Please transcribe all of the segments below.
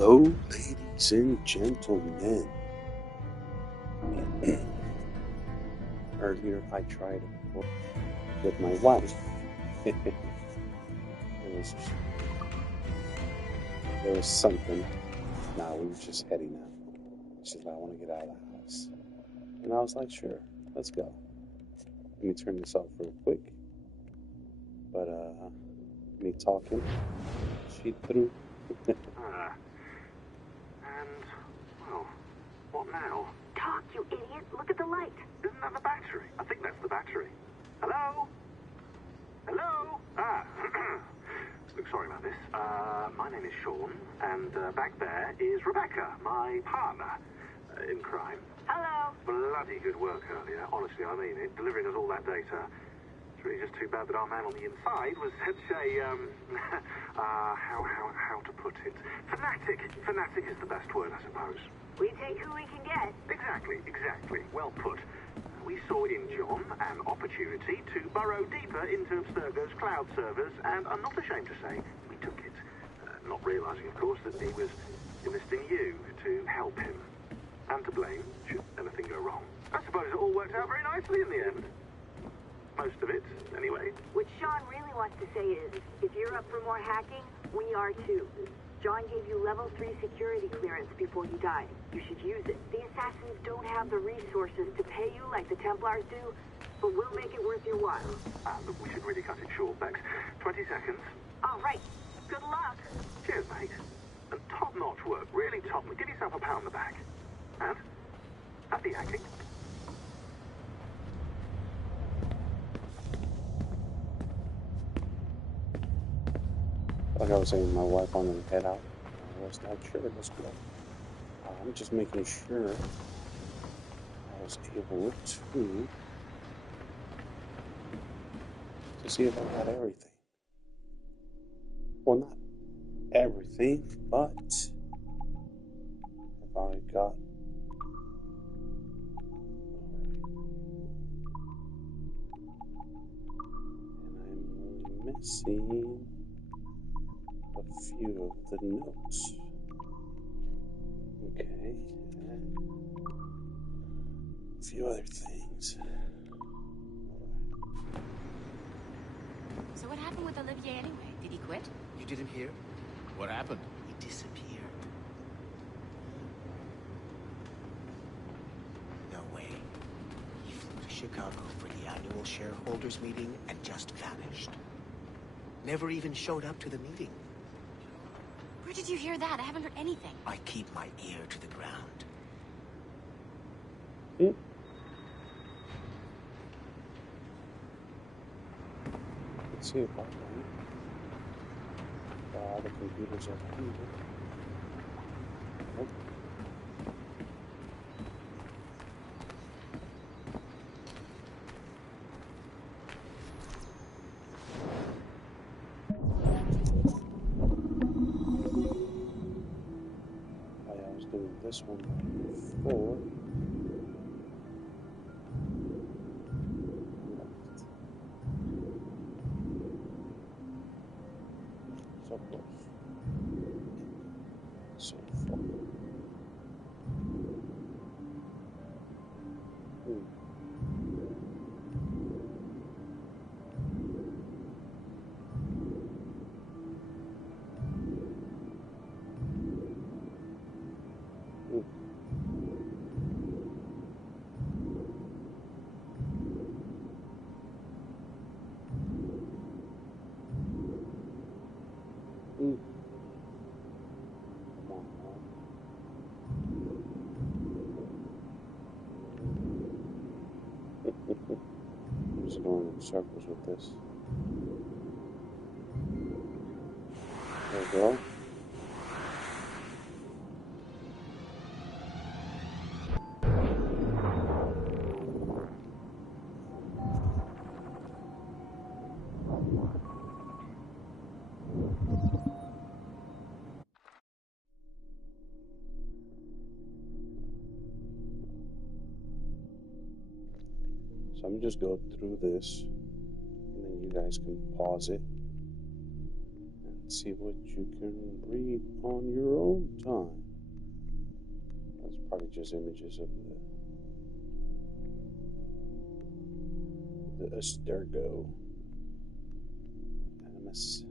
Hello, ladies and gentlemen. Earlier, I tried with my wife. it was, there was something. Now we were just heading out. She's like, I want to get out of the house. And I was like, sure, let's go. Let me turn this off real quick. But, me talking, she threw. And, well, what now? Talk, you idiot. Look at the light. Isn't that the battery? I think that's the battery. Hello? Hello? Look, sorry about this. My name is Sean, and back there is Rebecca, my partner in crime. Hello. Bloody good work earlier. Honestly, I mean it. Delivering us all that data. It's really just too bad that our man on the inside was such a, how to put it? Fanatic. Fanatic is the best word, I suppose. We take who we can get. Exactly. Well put. We saw in John an opportunity to burrow deeper into Abstergo's cloud servers, and I'm not ashamed to say we took it. Not realizing, of course, that he was enlisting you to help him. And to blame, should anything go wrong. I suppose it all worked out very nicely in the end. Most of it, anyway. What Sean really wants to say is, if you're up for more hacking, we are too. John gave you level 3 security clearance before you died. You should use it. The assassins don't have the resources to pay you like the Templars do, but we'll make it worth your while. Look, we should really cut it short, Bex. 20 seconds. All right. Good luck. Cheers, mate. And top-notch work. Really top. Give yourself a pat on the back. And happy hacking. Like I was saying, my wife wanted to head out. I was like, sure, let's go. I'm just making sure I was able to see if I got everything. Well, not everything, but if I got. And I'm only missing a few of the notes. Okay, and a few other things. So what happened with Olivier anyway? Did he quit? You didn't hear? What happened? He disappeared. No way. He flew to Chicago for the annual shareholders meeting and just vanished. Never even showed up to the meeting. Where did you hear that? I haven't heard anything. I keep my ear to the ground. Let's see if I can. All the computers are booted. Nope. I was doing this one before. So close. So far. I'm just going in circles with this. There we go. So I'm just go through this, and then you guys can pause it and see what you can read on your own time. That's probably just images of the Abstergo Animus.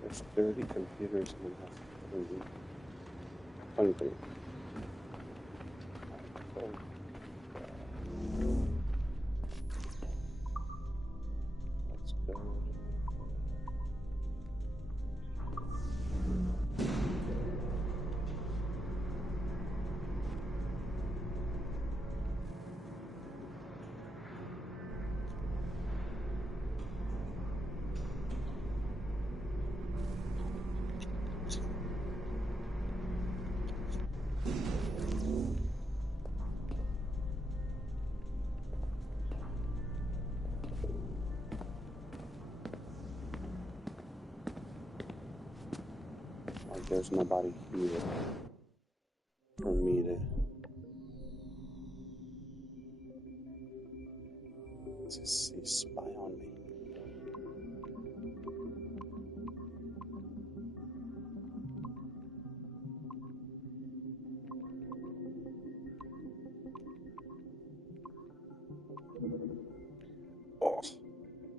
There's 30 computers in enough. 23. Let's go. Like there's nobody here for me to see spy on me.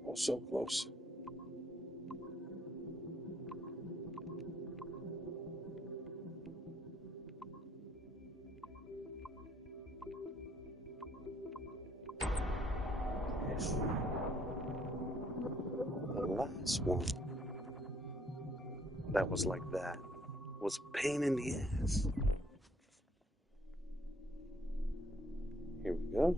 Oh, so close. The last one that was like that was a pain in the ass. Here we go.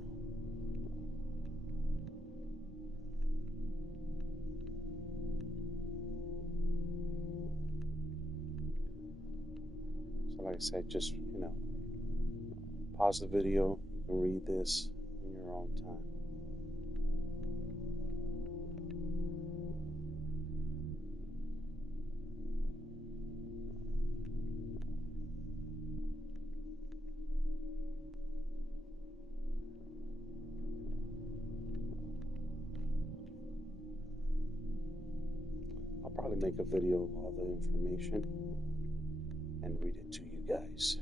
So like I said, just, pause the video and read this in your own time. I'll probably make a video of all the information and read it to you guys.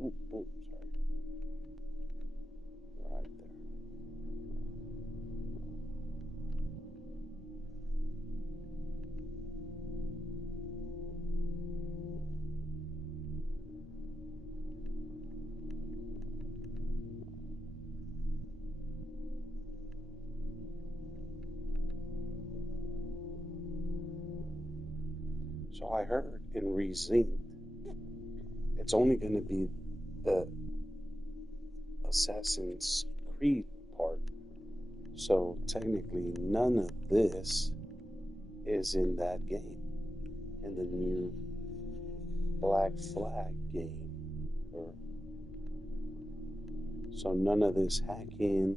Ooh, sorry. Right there. So I heard in Resynced, it's only going to be the Assassin's Creed part. So technically, none of this is in that game, in the new Black Flag game. So none of this hacking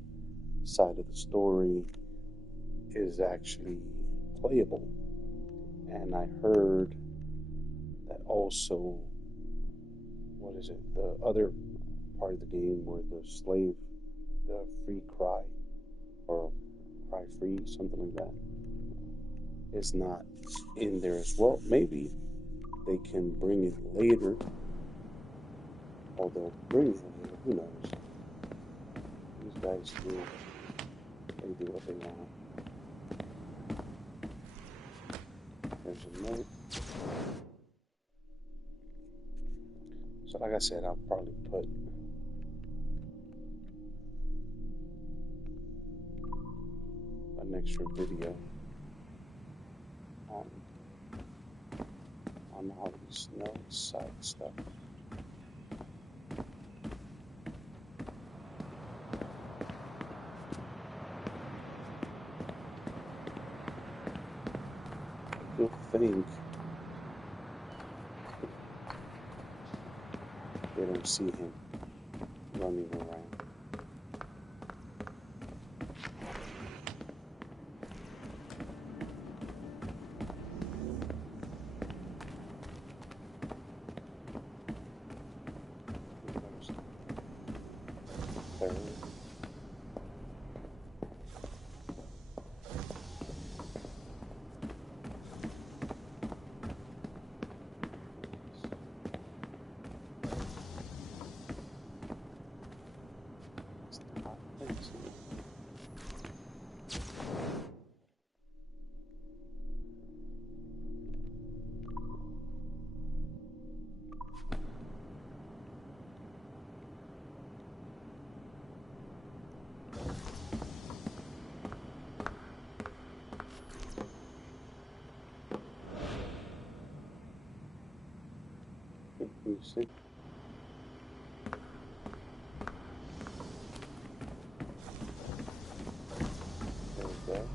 side of the story is actually playable. And I heard that also, the other part of the game where the slave, the free cry, or cry free, something like that, is not in there as well. Maybe they can bring it later, or they'll bring it later, who knows. These guys they do what they want. There's a note. So like I said, I'll probably put an extra video on all these notes, side stuff. You'll think see him running around. Third. It's the hot place. You see? There we go.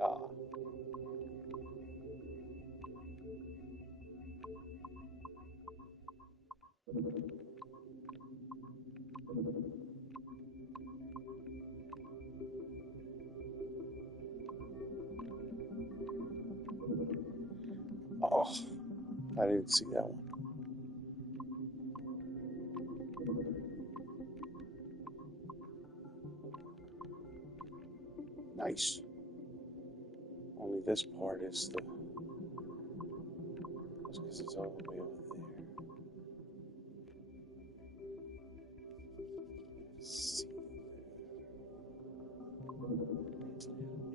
Ah, Oh, I didn't see that one. Nice. Only this part is the... That's because it's all the way over there. Let's see.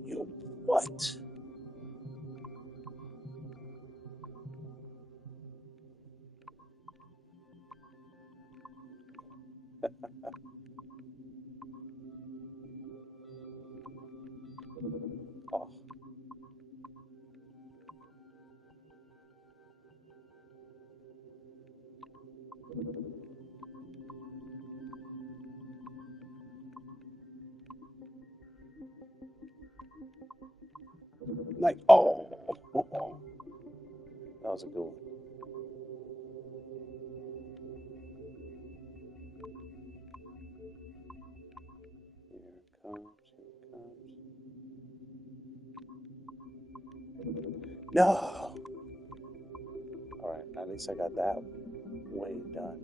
You what? Oh. Like, oh. That was a good one. Here it comes, here it comes. No! Alright, at least I got that way done.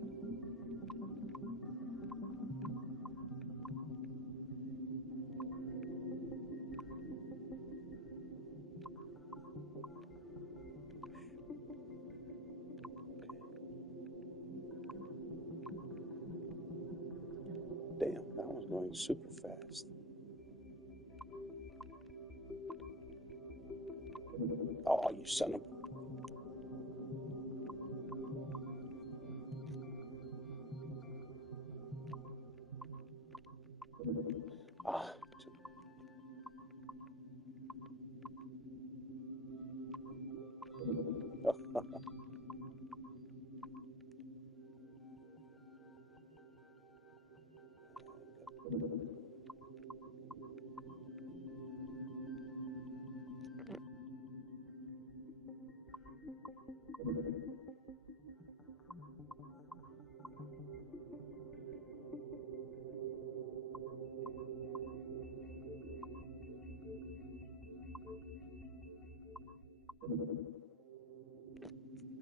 Damn, that one's going super fast. Oh, you son of... Ah.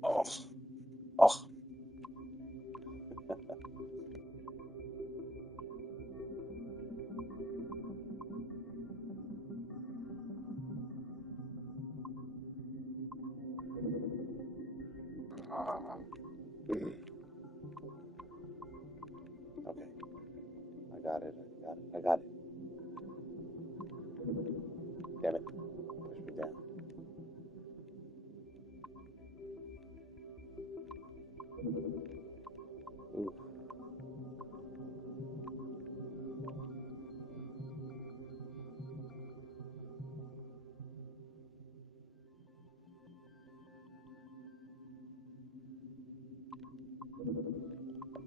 Oh. Oh. Okay. I got it. I got it. Damn it. Push me down. Ooh.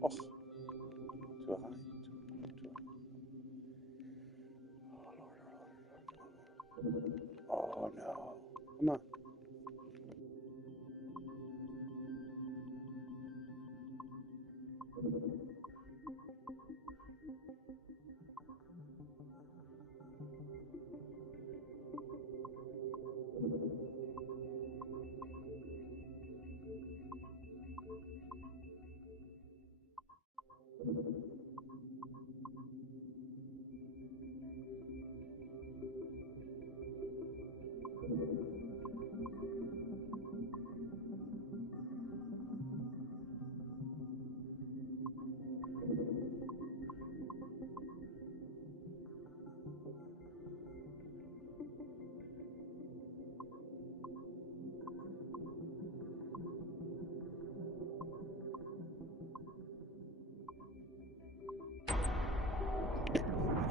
Oh. Too high. Too high. Oh, no. Come on.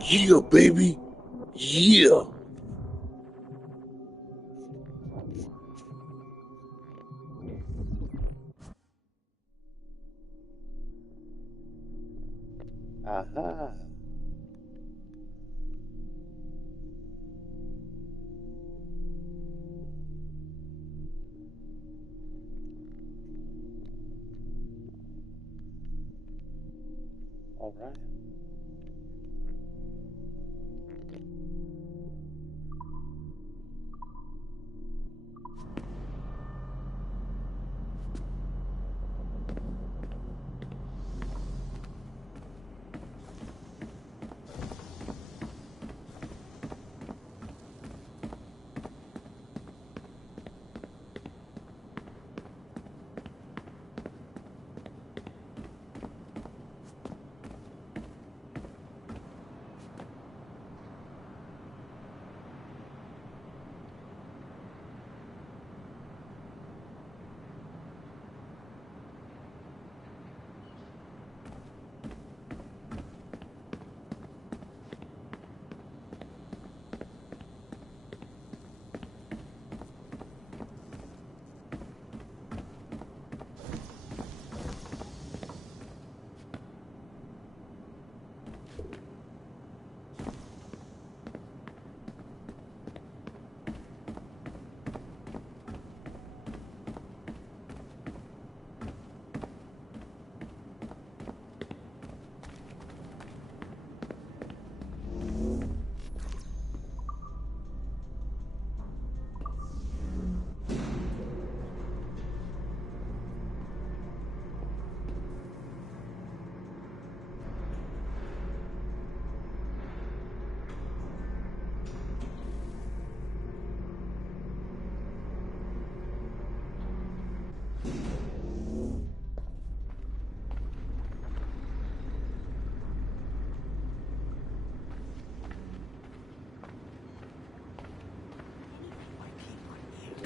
Yeah, baby. Yeah. Aha. All right.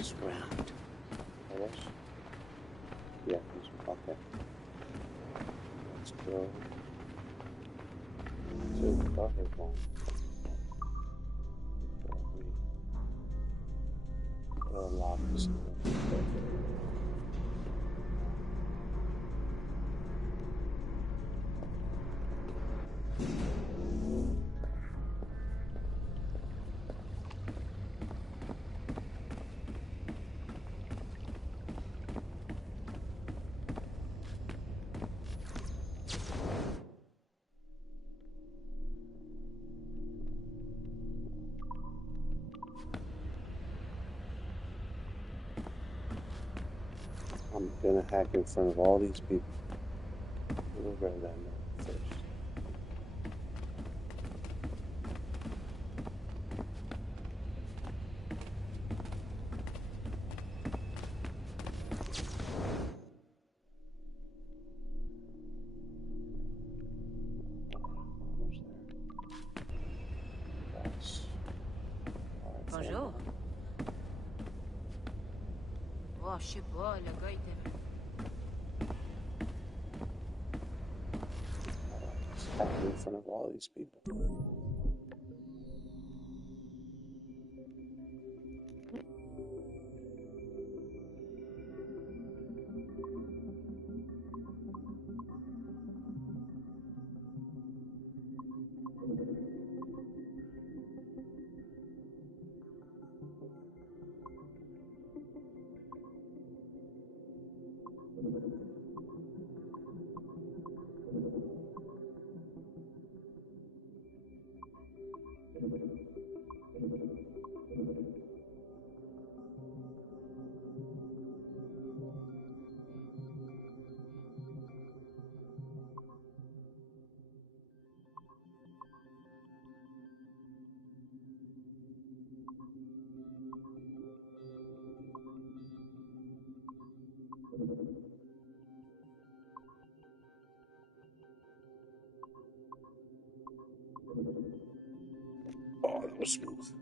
first round. I guess. Yeah, okay. Let's go to the buffer one. Before we unlock this. I'm gonna hack in front of all these people. We'll grab that note first. Almost there. That's all right. Bonjour. Oh, je sais pas, le gars était... Just hack in front of all these people. Oh, that was smooth.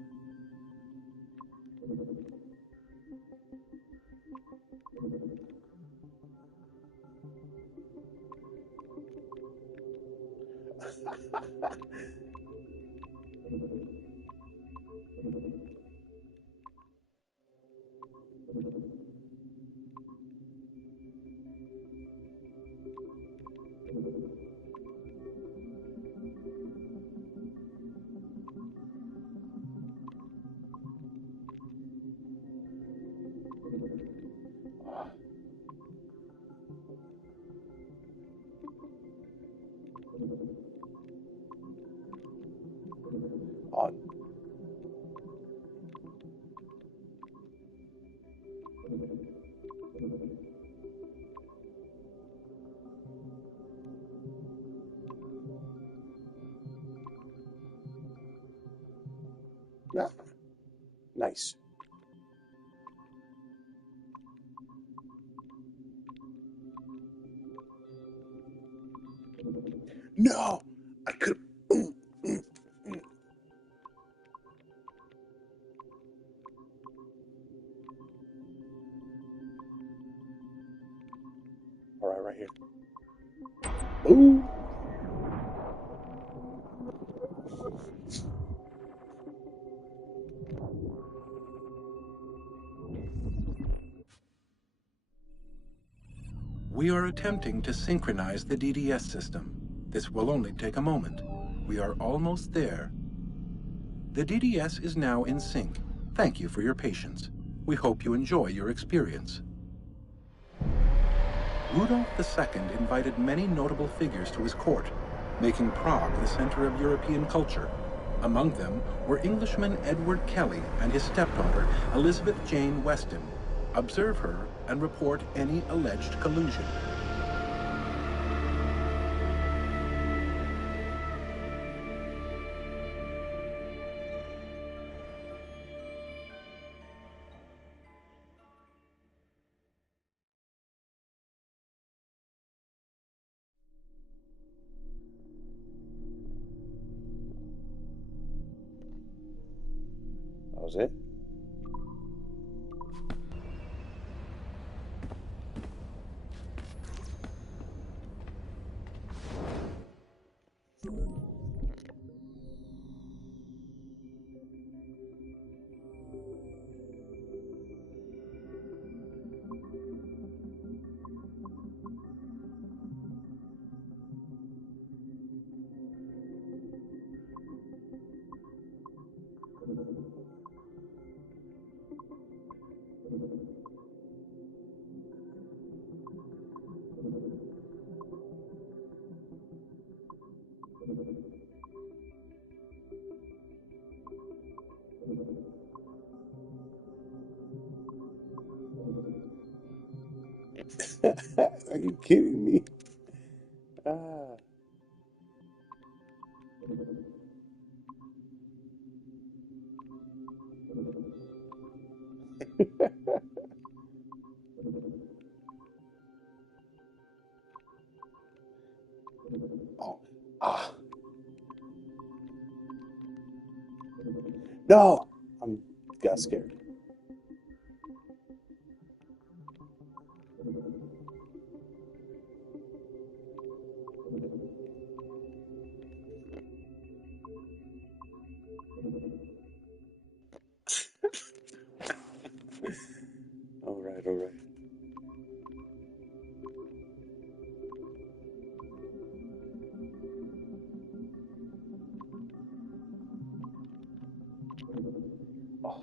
On. Yeah. Nice. No, I could. All right, right here. Ooh. We are attempting to synchronize the DDS system. This will only take a moment. We are almost there. The DDS is now in sync. Thank you for your patience. We hope you enjoy your experience. Rudolf II invited many notable figures to his court, making Prague the center of European culture. Among them were Englishman Edward Kelly and his stepdaughter, Elizabeth Jane Weston. Observe her and report any alleged collusion. That was it. Are you kidding me? Ah. Oh. Ah. No! Got scared. All right, all right. Oh.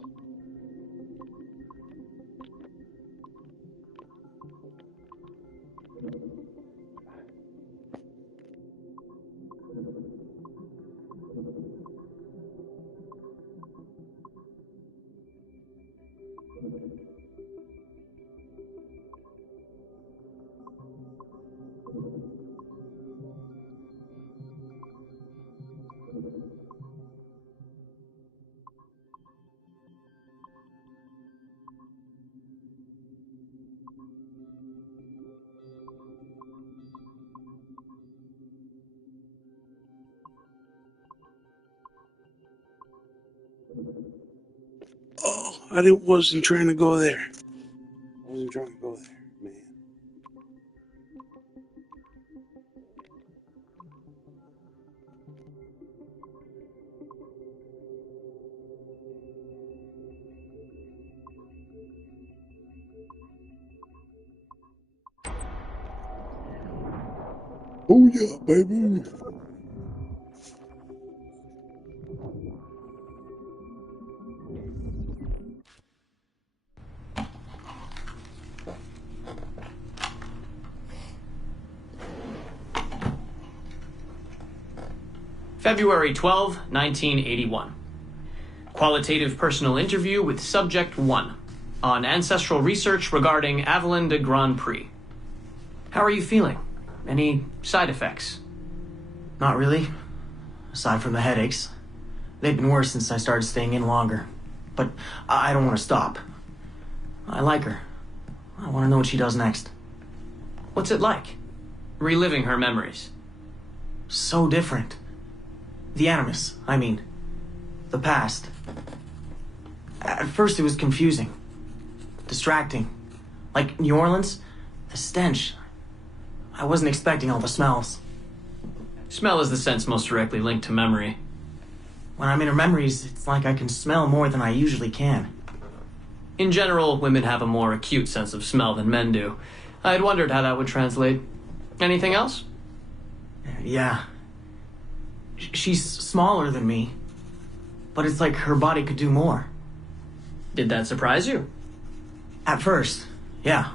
Oh, wasn't trying to go there. I wasn't trying to go there, man. Oh yeah, baby. February 12, 1981. Qualitative personal interview with Subject 1 on ancestral research regarding Avalon de Grand Prix. How are you feeling? Any side effects? Not really. Aside from the headaches. They've been worse since I started staying in longer. But I don't want to stop. I like her. I want to know what she does next. What's it like? Reliving her memories. So different. The Animus, I mean. The past. At first it was confusing. Distracting. Like New Orleans, the stench. I wasn't expecting all the smells. Smell is the sense most directly linked to memory. When I'm in her memories, it's like I can smell more than I usually can. In general, women have a more acute sense of smell than men do. I had wondered how that would translate. Anything else? Yeah. She's smaller than me, but it's like her body could do more. Did that surprise you? At first, yeah.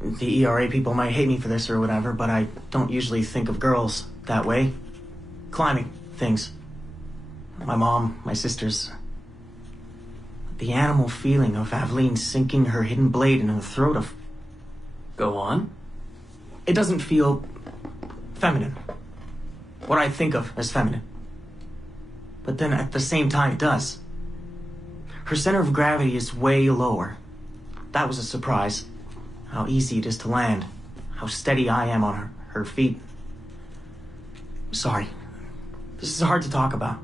The ERA people might hate me for this or whatever, but I don't usually think of girls that way. Climbing things. My mom, my sisters. The animal feeling of Aveline sinking her hidden blade into the throat of... Go on. It doesn't feel feminine. What I think of as feminine. But then at the same time it does. Her center of gravity is way lower. That was a surprise. How easy it is to land. How steady I am on her feet. Sorry. This is hard to talk about.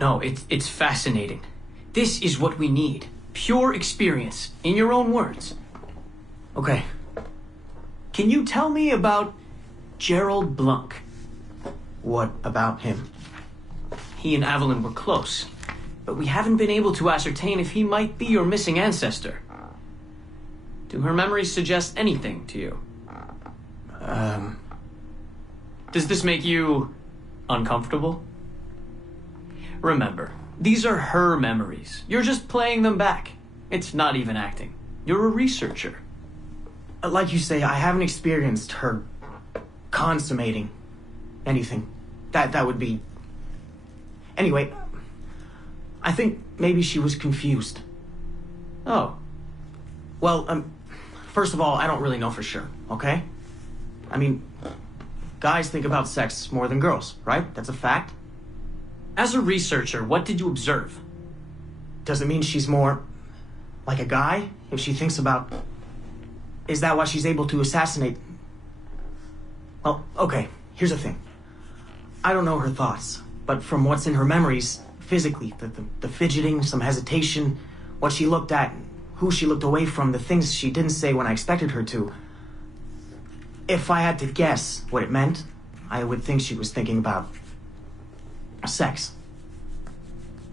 No, it's fascinating. This is what we need. Pure experience, in your own words. Okay. Can you tell me about Gerald Blanc? What about him? He and Avalon were close, but we haven't been able to ascertain if he might be your missing ancestor. Do her memories suggest anything to you? Does this make you uncomfortable? Remember, these are her memories. You're just playing them back. It's not even acting. You're a researcher. Like you say, I haven't experienced her consummating anything. That would be... Anyway, I think maybe she was confused. Oh. Well, First of all, I don't really know for sure, okay? I mean, guys think about sex more than girls, right? That's a fact. As a researcher, what did you observe? Does it mean she's more like a guy if she thinks about... Is that why she's able to assassinate... Well, okay, here's the thing. I don't know her thoughts, but from what's in her memories, physically, the fidgeting, some hesitation, what she looked at, who she looked away from, the things she didn't say when I expected her to. If I had to guess what it meant, I would think she was thinking about sex.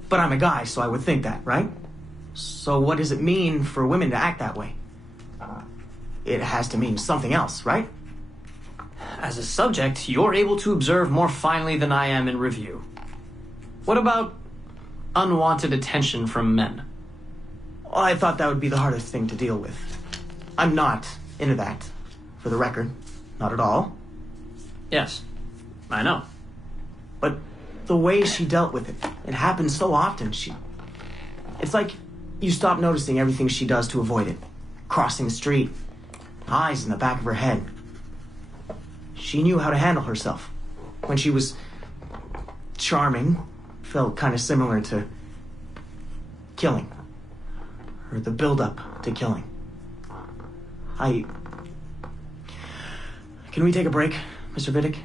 But I'm a guy, so I would think that, right? So what does it mean for women to act that way? It has to mean something else, right? As a subject, you're able to observe more finely than I am in review. What about unwanted attention from men? Well, I thought that would be the hardest thing to deal with. I'm not into that, for the record. Not at all. Yes, I know. But the way she dealt with it, it happens so often. It's like you stop noticing everything she does to avoid it. Crossing the street, eyes in the back of her head. She knew how to handle herself. When she was charming, felt kind of similar to killing. Or the build-up to killing. Can we take a break, Mr. Vidic?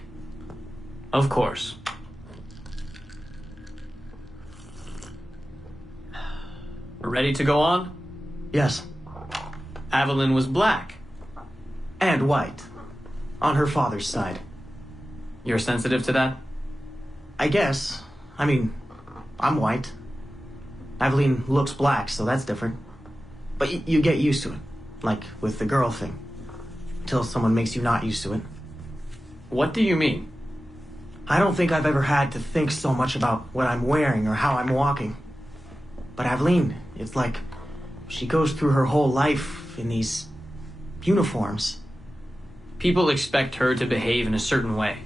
Of course. Ready to go on? Yes. Evelyn was black. And white. On her father's side. You're sensitive to that? I guess. I mean, I'm white. Aveline looks black, so that's different. But you get used to it. Like with the girl thing. Until someone makes you not used to it. What do you mean? I don't think I've ever had to think so much about what I'm wearing or how I'm walking. But Aveline, it's like she goes through her whole life in these uniforms. People expect her to behave in a certain way.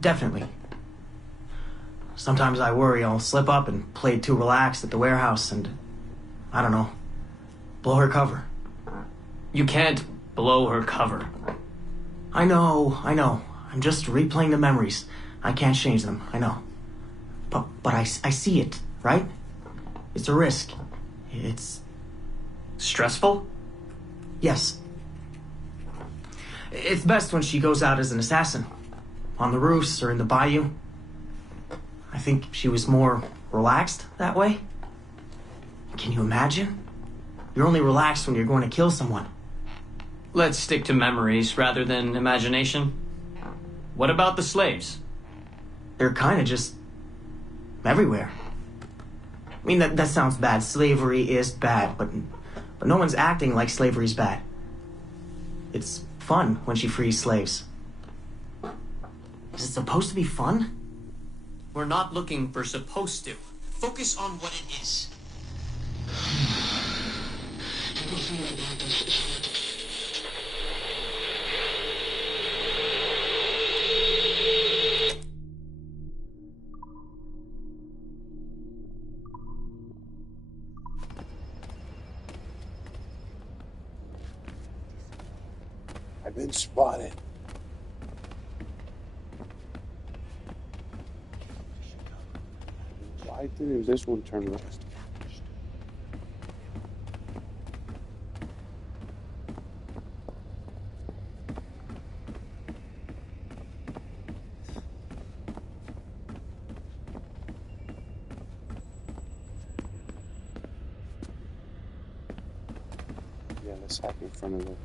Definitely. Sometimes I worry I'll slip up and play too relaxed at the warehouse and, I don't know, blow her cover. You can't blow her cover. I know. I'm just replaying the memories. I can't change them, I know. But I see it, right? It's a risk. It's... Stressful? Yes. It's best when she goes out as an assassin. On the roofs or in the bayou. I think she was more relaxed that way. Can you imagine? You're only relaxed when you're going to kill someone. Let's stick to memories rather than imagination. What about the slaves? They're kind of just... everywhere. I mean, that sounds bad. Slavery is bad, but no one's acting like slavery's bad. It's fun when she frees slaves. Is it supposed to be fun? We're not looking for supposed to. Focus on what it is. I've been spotted. Why didn't this one turn red? Yeah, let's hack in front of it.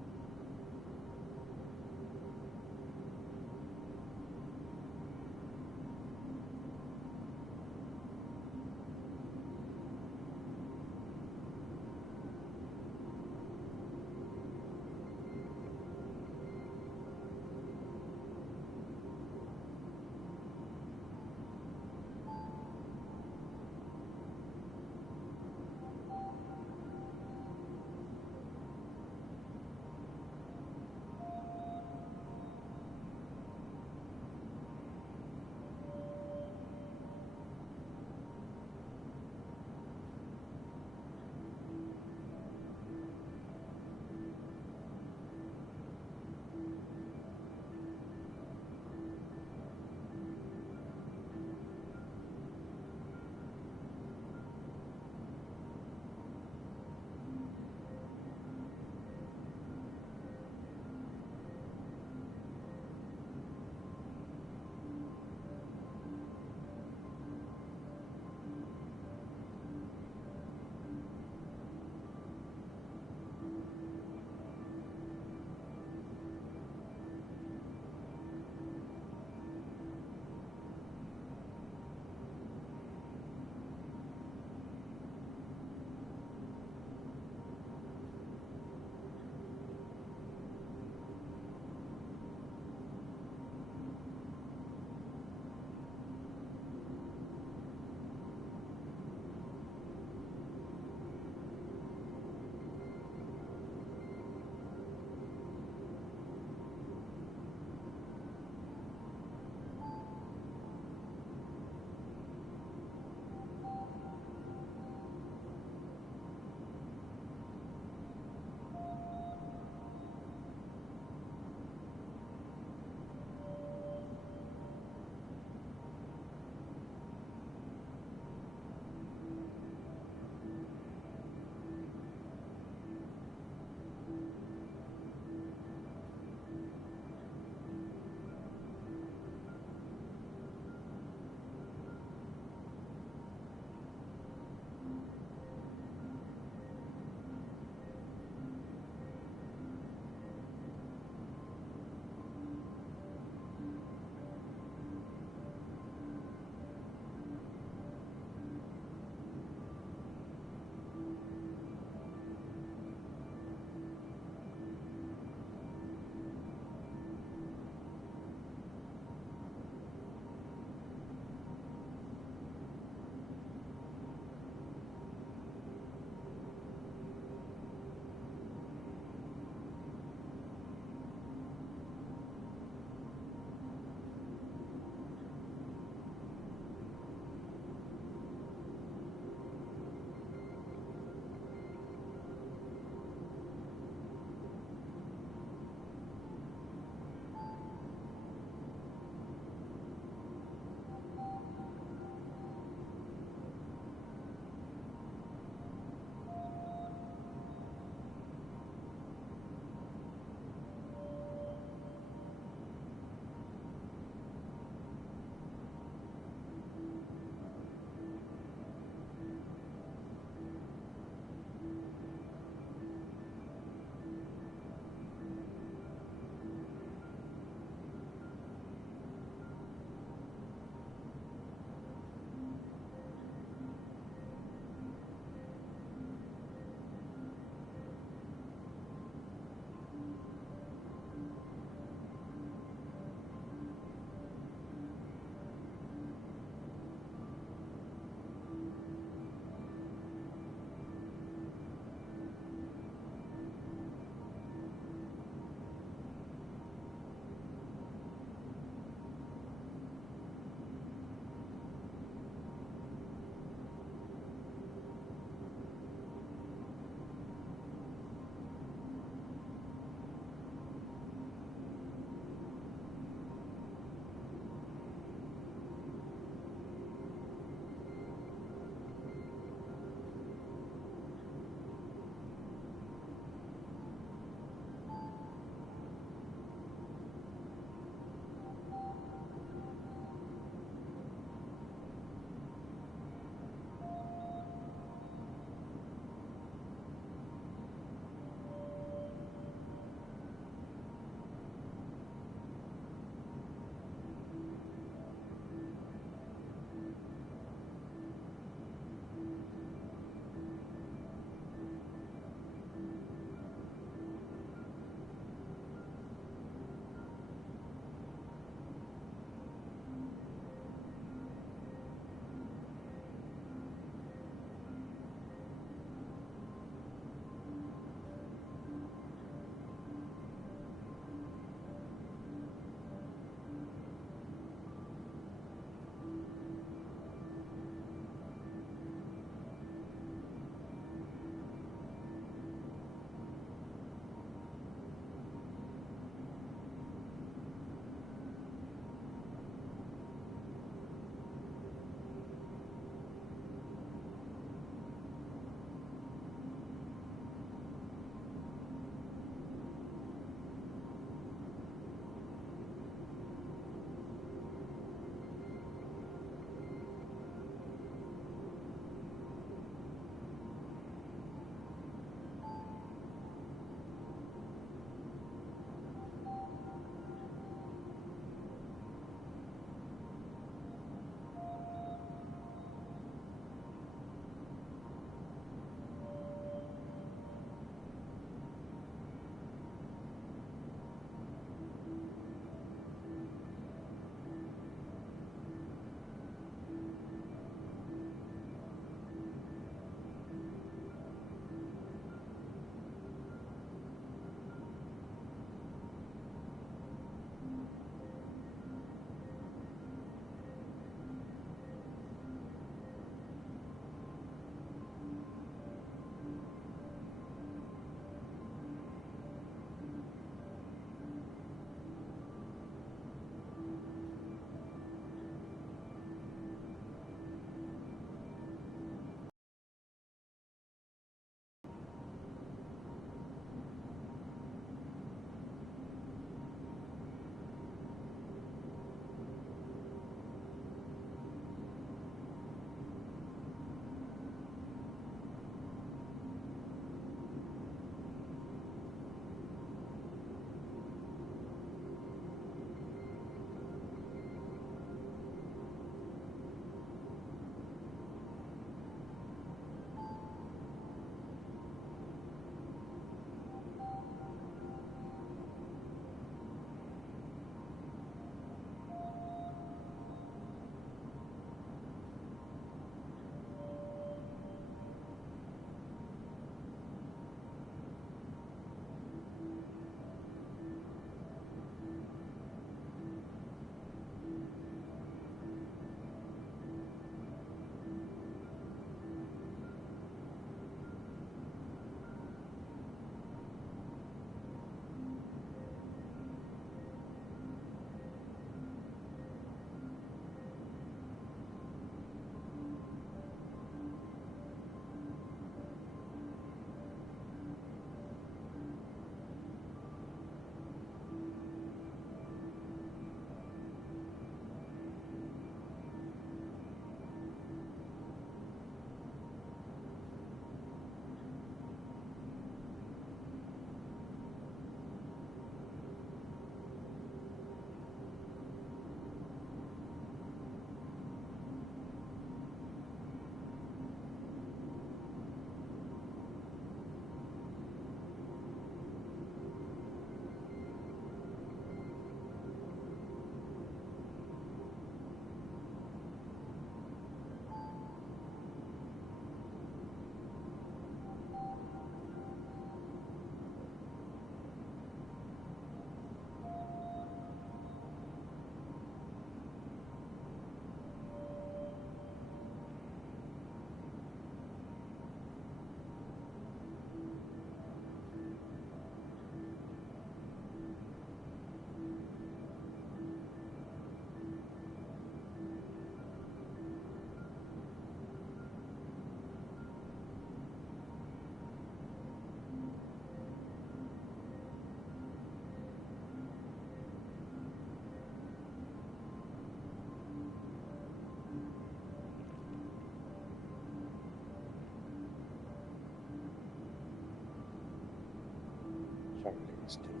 was doing.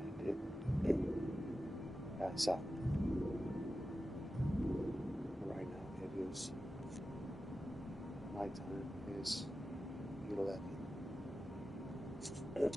I did pass out. Right now it is, my time is 11. Well,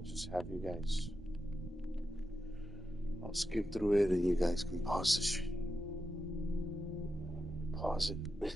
not just have you guys. I'll skip through it and you guys can pause pause it.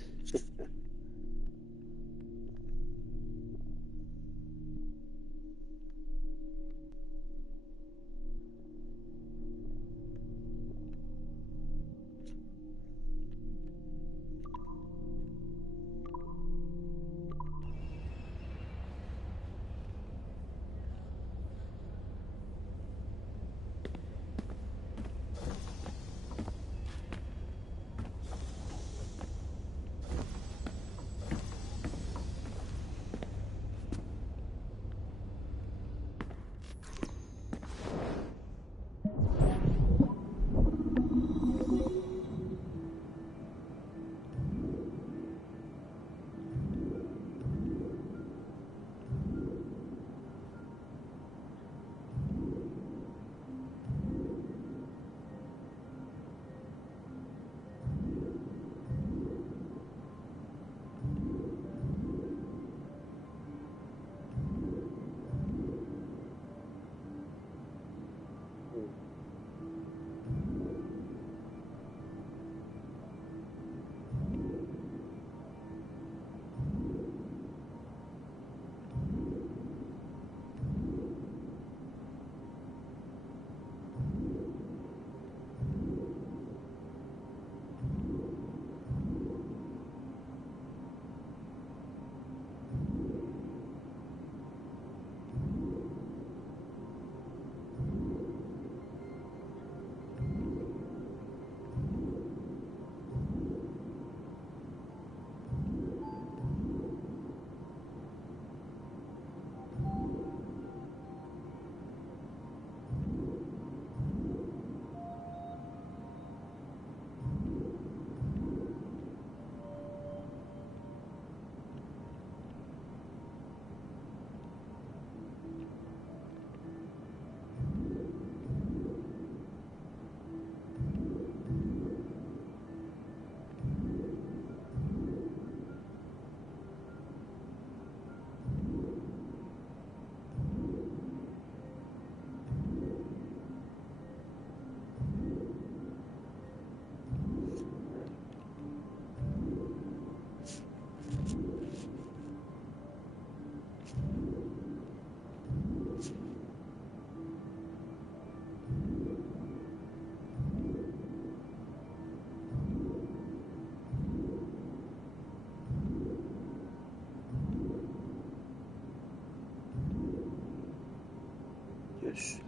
Yes.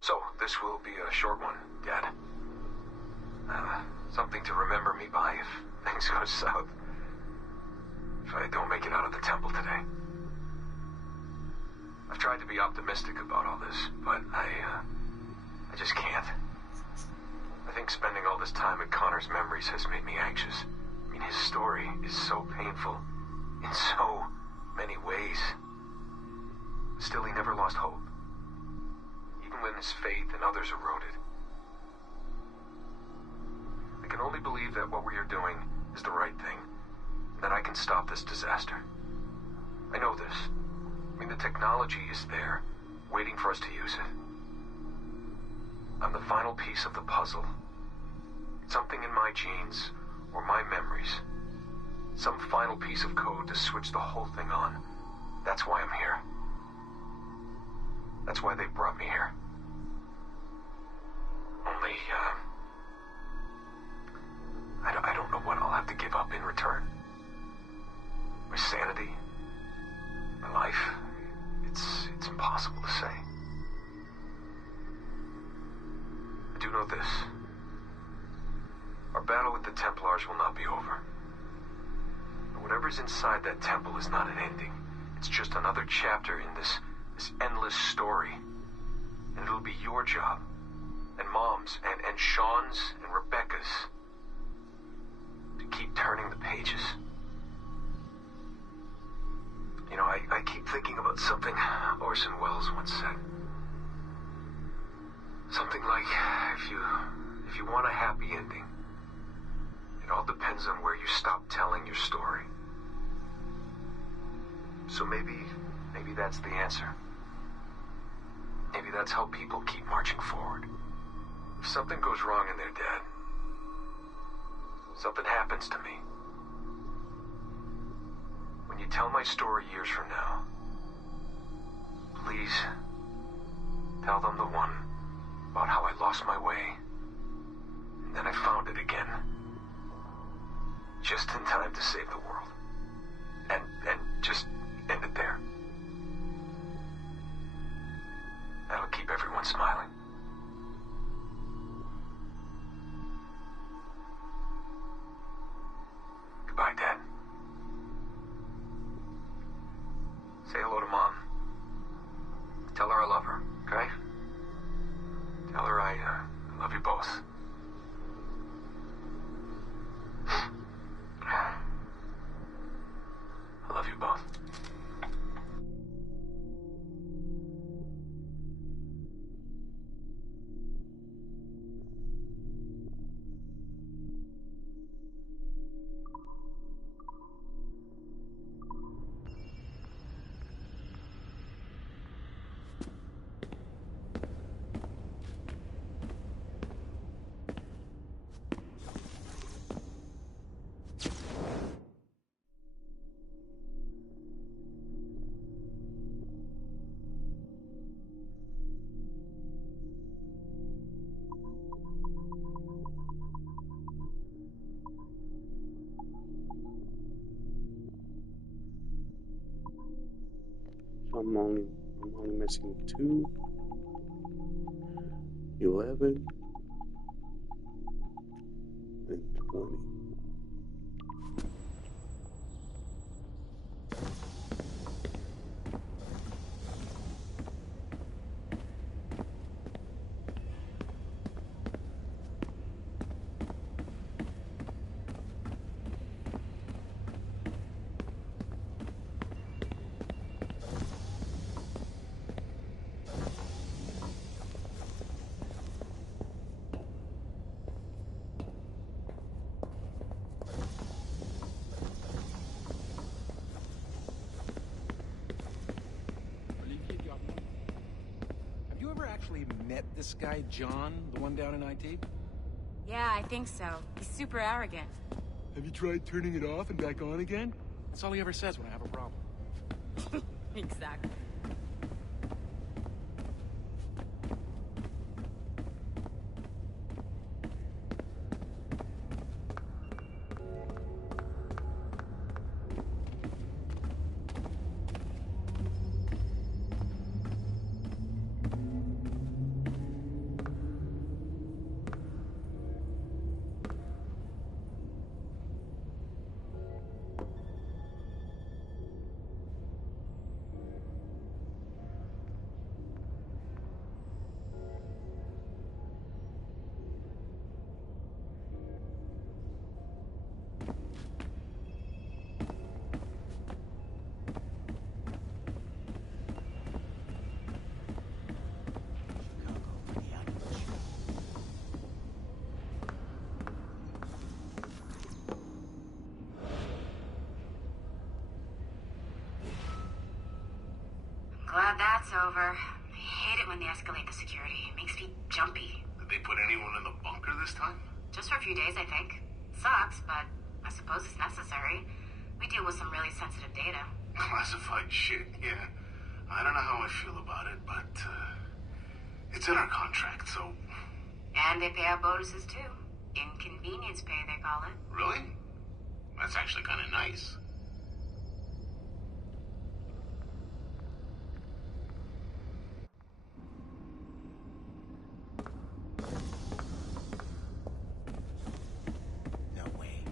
So, this will be a short one, Dad. Something to remember me by if things go south. If I don't make it out of the temple today. I've tried to be optimistic about all this, but I just can't. I think spending all this time in Connor's memories has made me anxious. I mean, his story is so painful in so many ways. Still, he never lost hope. Even when his faith in others eroded. I can only believe that what we are doing is the right thing. And that I can stop this disaster. I know this. I mean, the technology is there, waiting for us to use it. I'm the final piece of the puzzle. Something in my genes, or my memories. Some final piece of code to switch the whole thing on. That's why I'm here. That's why they brought me here. Only, I don't know what I'll have to give up in return. My sanity, my life, it's impossible to say. I do know this. Our battle with the Templars will not be over. But whatever's inside that temple is not an ending. It's just another chapter in this endless story. And it'll be your job, and Mom's, and Sean's, and Rebecca's, to keep turning the pages. You know, I keep thinking about something Orson Welles once said. you want a happy ending, it all depends on where you stop telling your story. So maybe that's the answer. Maybe that's how people keep marching forward. If something goes wrong and they're dead, something happens to me. When you tell my story years from now, please tell them the one about how I lost my way, and then I found it again. Just in time to save the world. And just end it there. That'll keep everyone smiling. Goodbye, Dad. Say hello to Mom. Tell her I love her, okay? Tell her I love you both. I love you both. I'm only missing 2, 11, and 20. Have you ever actually met this guy, John, the one down in IT? Yeah, I think so. He's super arrogant. Have you tried turning it off and back on again? That's all he ever says when I have a problem. Exactly. Glad that's over. I hate it when they escalate the security. It makes me jumpy. Did they put anyone in the bunker this time? Just for a few days, I think. Sucks, but I suppose it's necessary. We deal with some really sensitive data. Classified shit, yeah. I don't know how I feel about it, but it's in our contract, so... And they pay out bonuses, too. Inconvenience pay, they call it. Really? That's actually kind of nice. No way.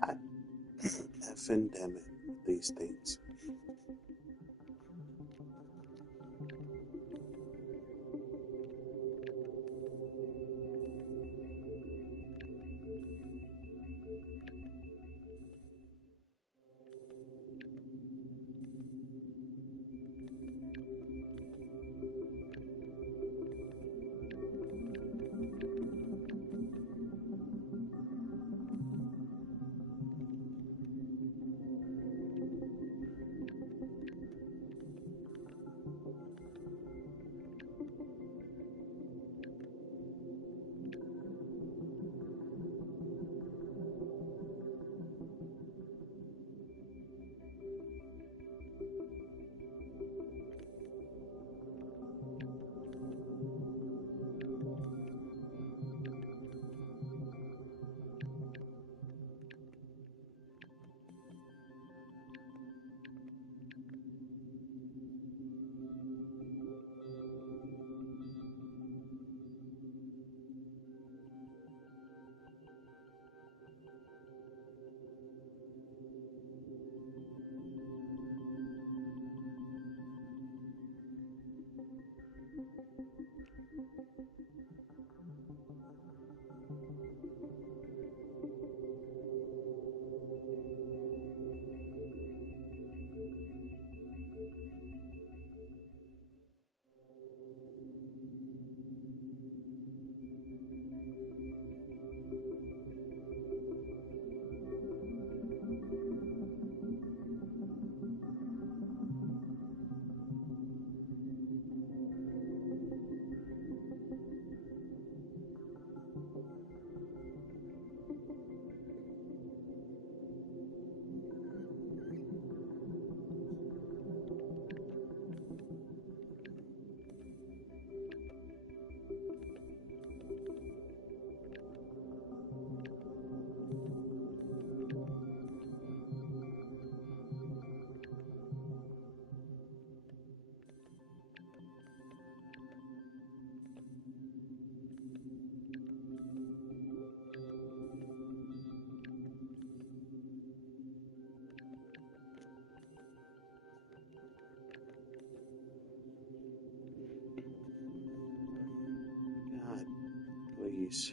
God effing damn it, these things. God, please.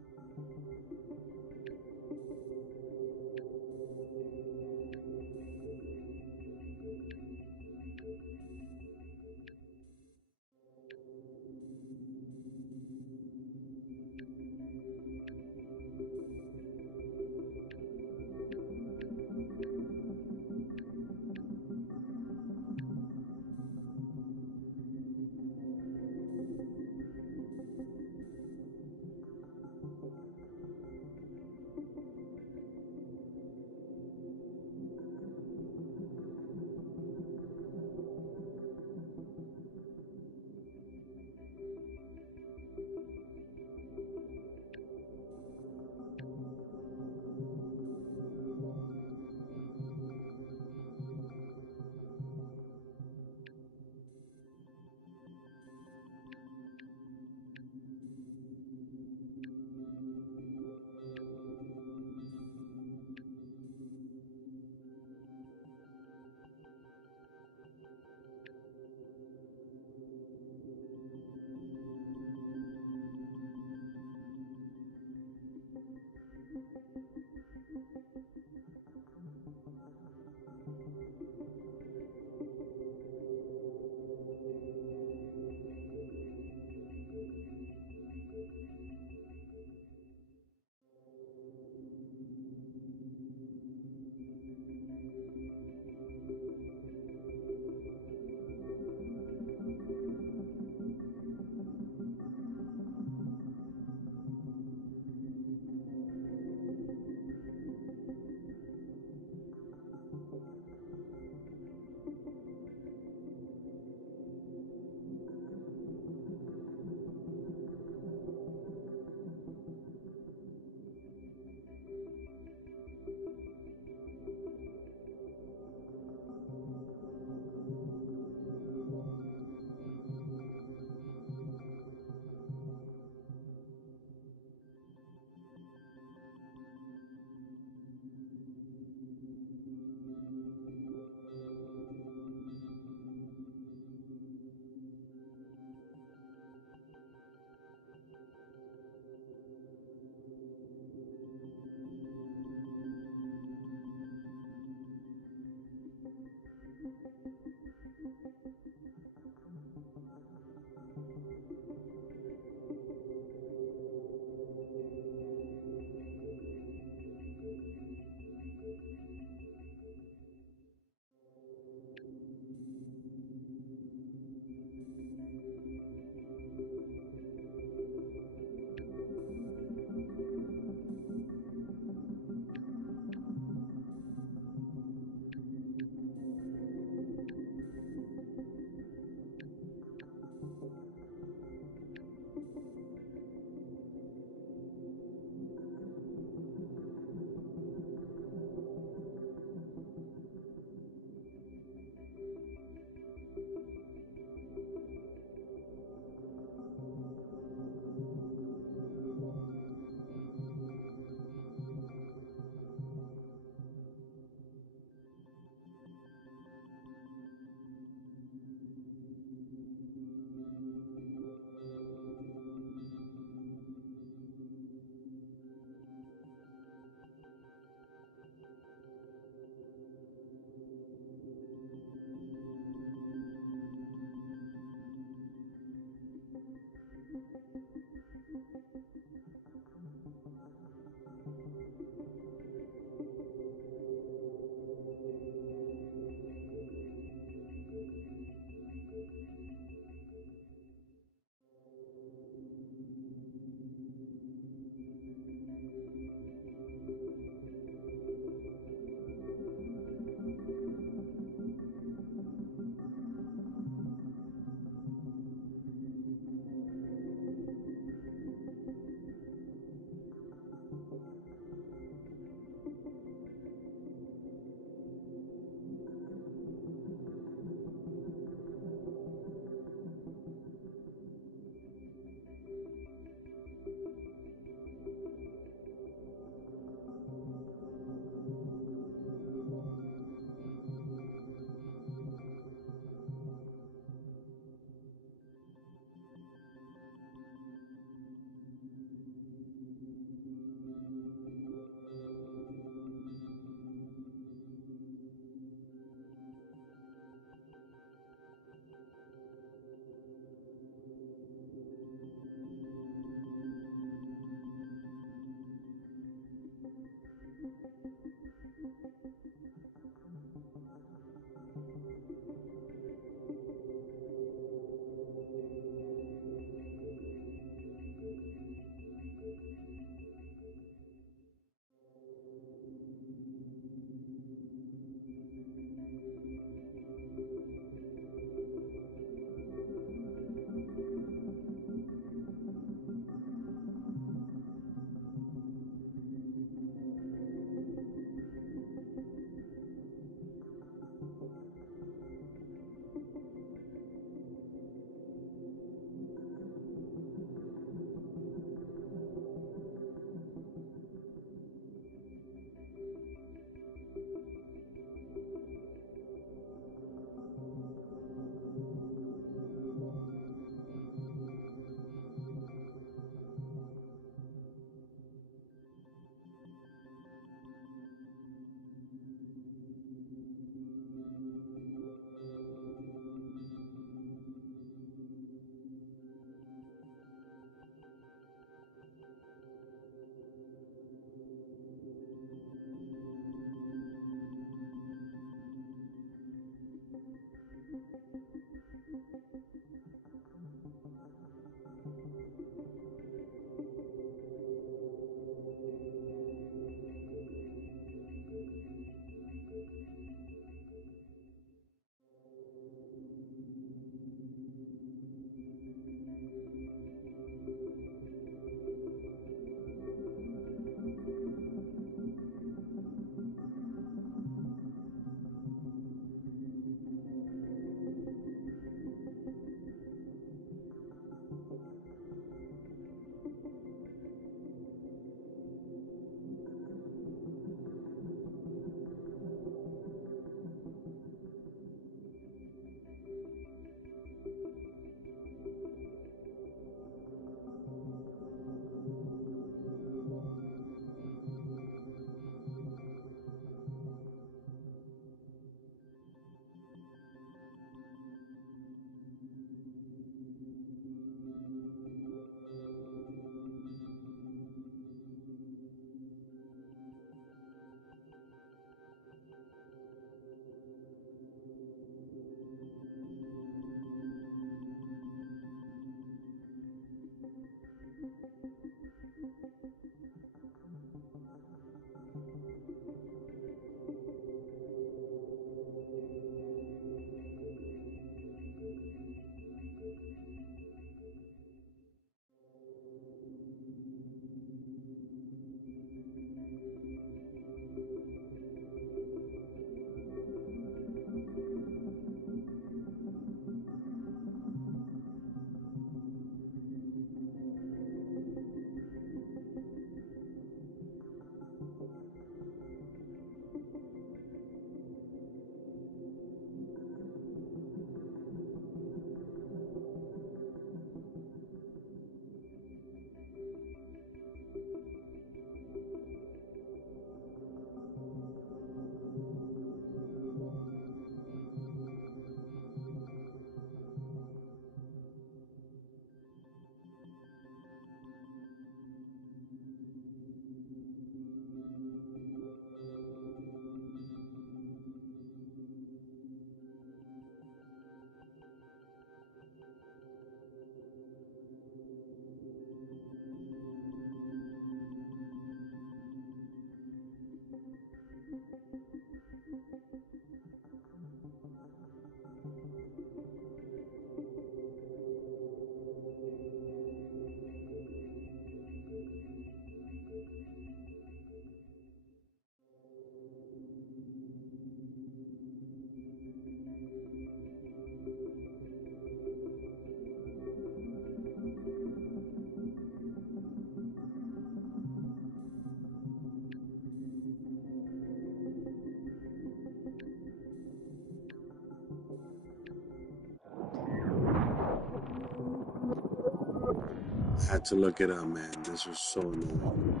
I had to look it up, man. This was so annoying.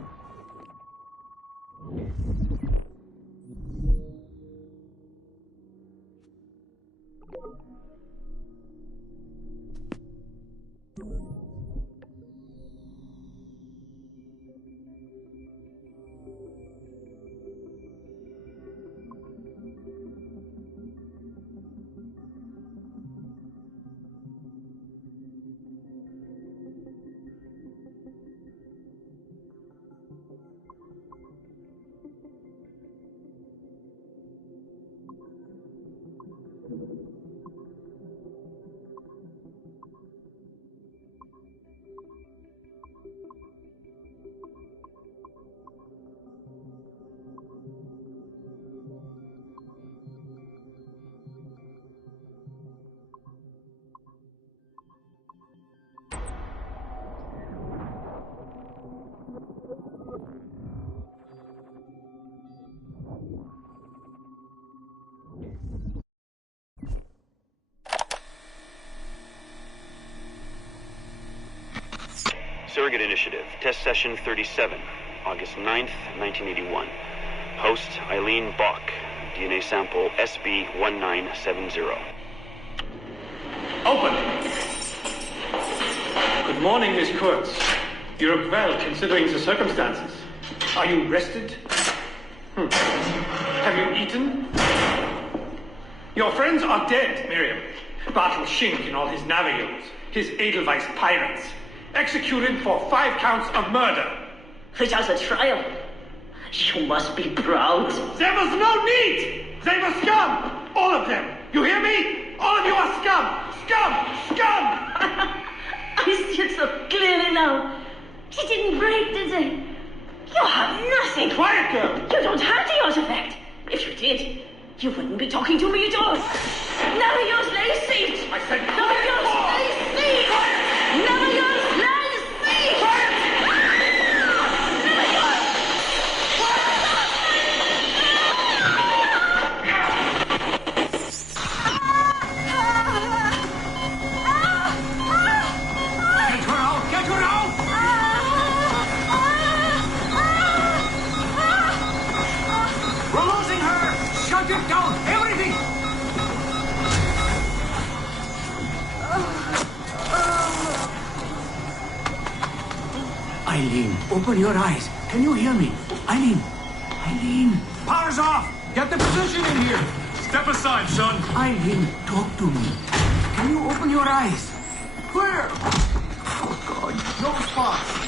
Surrogate Initiative, Test Session 37, August 9th, 1981. Host, Eileen Bach, DNA sample SB1970. Open! Good morning, Miss Kurtz. You look well, considering the circumstances. Are you rested? Have you eaten? Your friends are dead, Miriam. Bartel Schink and all his Navios, his Edelweiss pirates. Executed for 5 counts of murder. Without a trial. You must be proud. There was no need! They were scum! All of them! You hear me? All of you are scum! Scum! Scum! I see it so clearly now. He didn't break, did they? You have nothing. Quiet, girl! You don't have the artifact. If you did, you wouldn't be talking to me at all. Never use lazy. I said never use lazy. Never use lazy. Eileen, open your eyes. Can you hear me? Eileen! Eileen! Power's off! Get the position in here! Step aside, son! Eileen, talk to me. Can you open your eyes? Clear! Oh, God, no spots!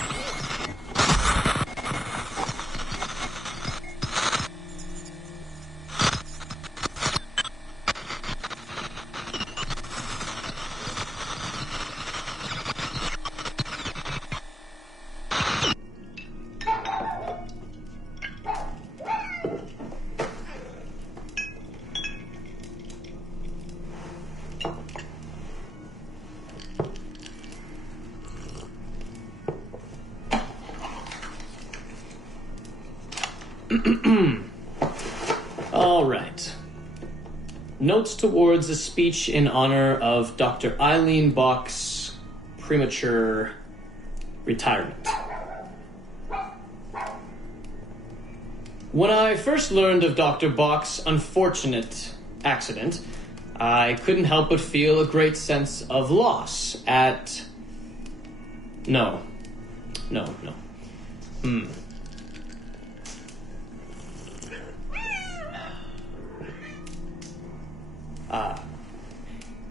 All right. Notes towards a speech in honor of Dr. Eileen Bach's premature retirement. When I first learned of Dr. Bach's unfortunate accident, I couldn't help but feel a great sense of loss at... No.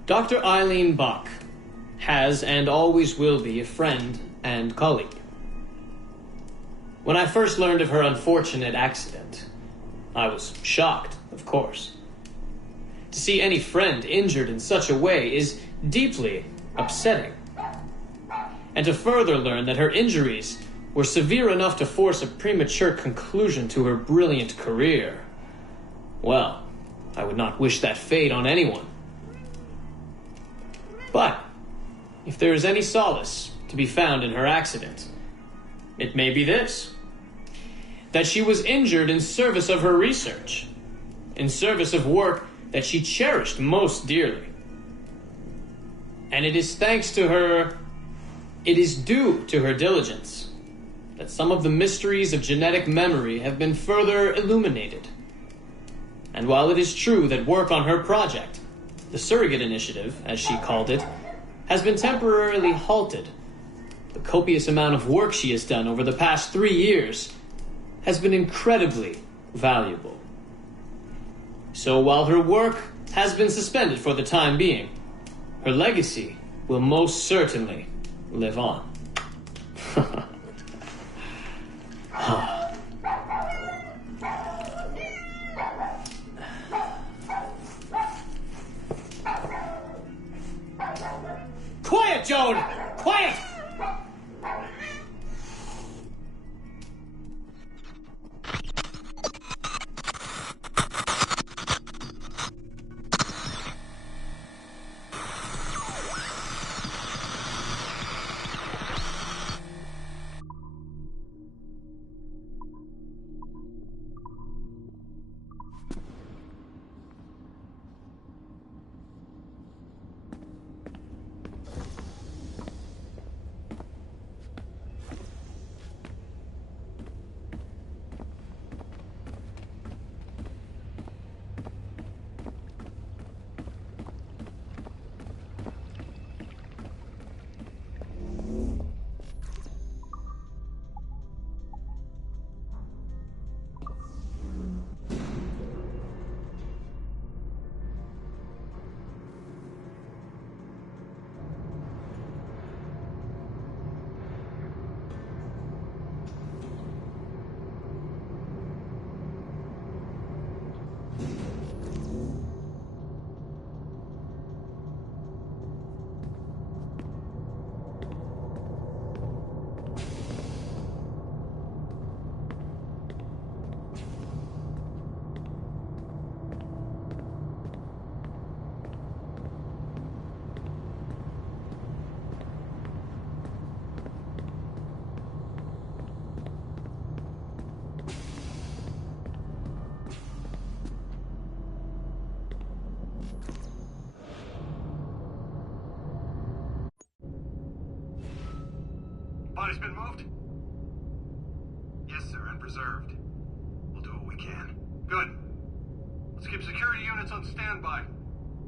Dr. Eileen Bach has and always will be a friend and colleague. When I first learned of her unfortunate accident, I was shocked, of course. To see any friend injured in such a way is deeply upsetting. And to further learn that her injuries were severe enough to force a premature conclusion to her brilliant career, well, I would not wish that fate on anyone. But if there is any solace to be found in her accident, it may be this: that she was injured in service of her research, in service of work that she cherished most dearly. And it is thanks to her, it is due to her diligence, that some of the mysteries of genetic memory have been further illuminated. And while it is true that work on her project, the Surrogate Initiative, as she called it, has been temporarily halted, the copious amount of work she has done over the past 3 years has been incredibly valuable. So while her work has been suspended for the time being, her legacy will most certainly live on. Quiet, Joan! Quiet! Body's been moved? Yes, sir, and preserved. We'll do what we can. Good. Let's keep security units on standby.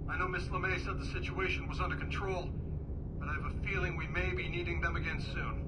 I know Miss LeMay said the situation was under control, but I have a feeling we may be needing them again soon.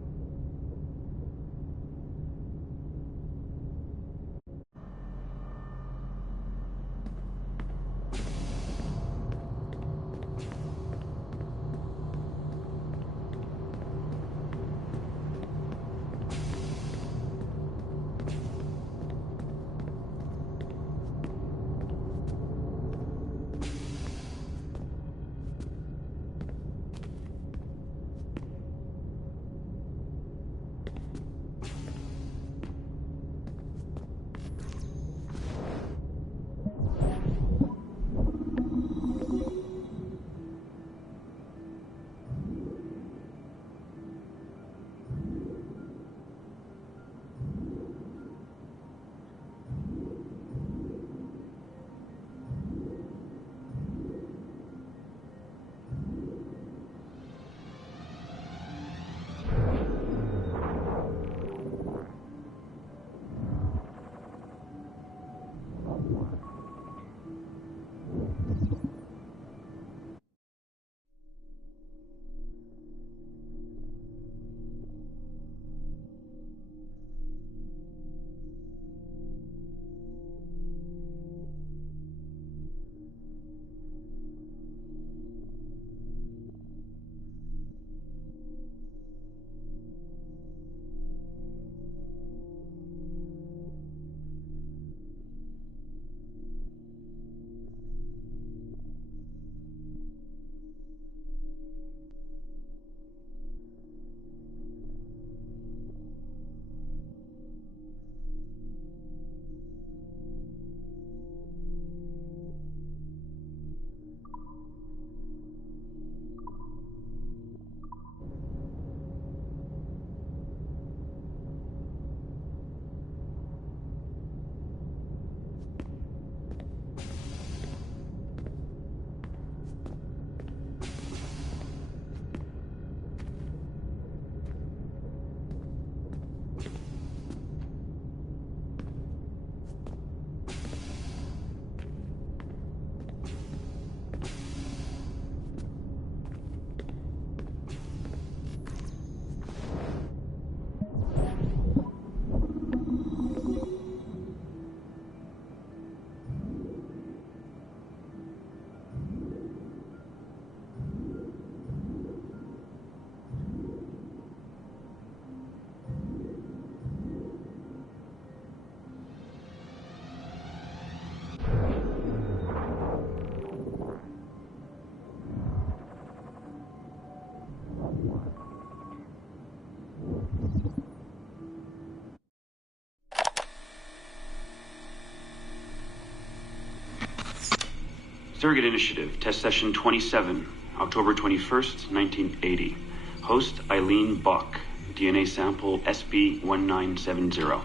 Surrogate Initiative, Test Session 27, October 21st, 1980. Host Eileen Bach, DNA sample SB1970.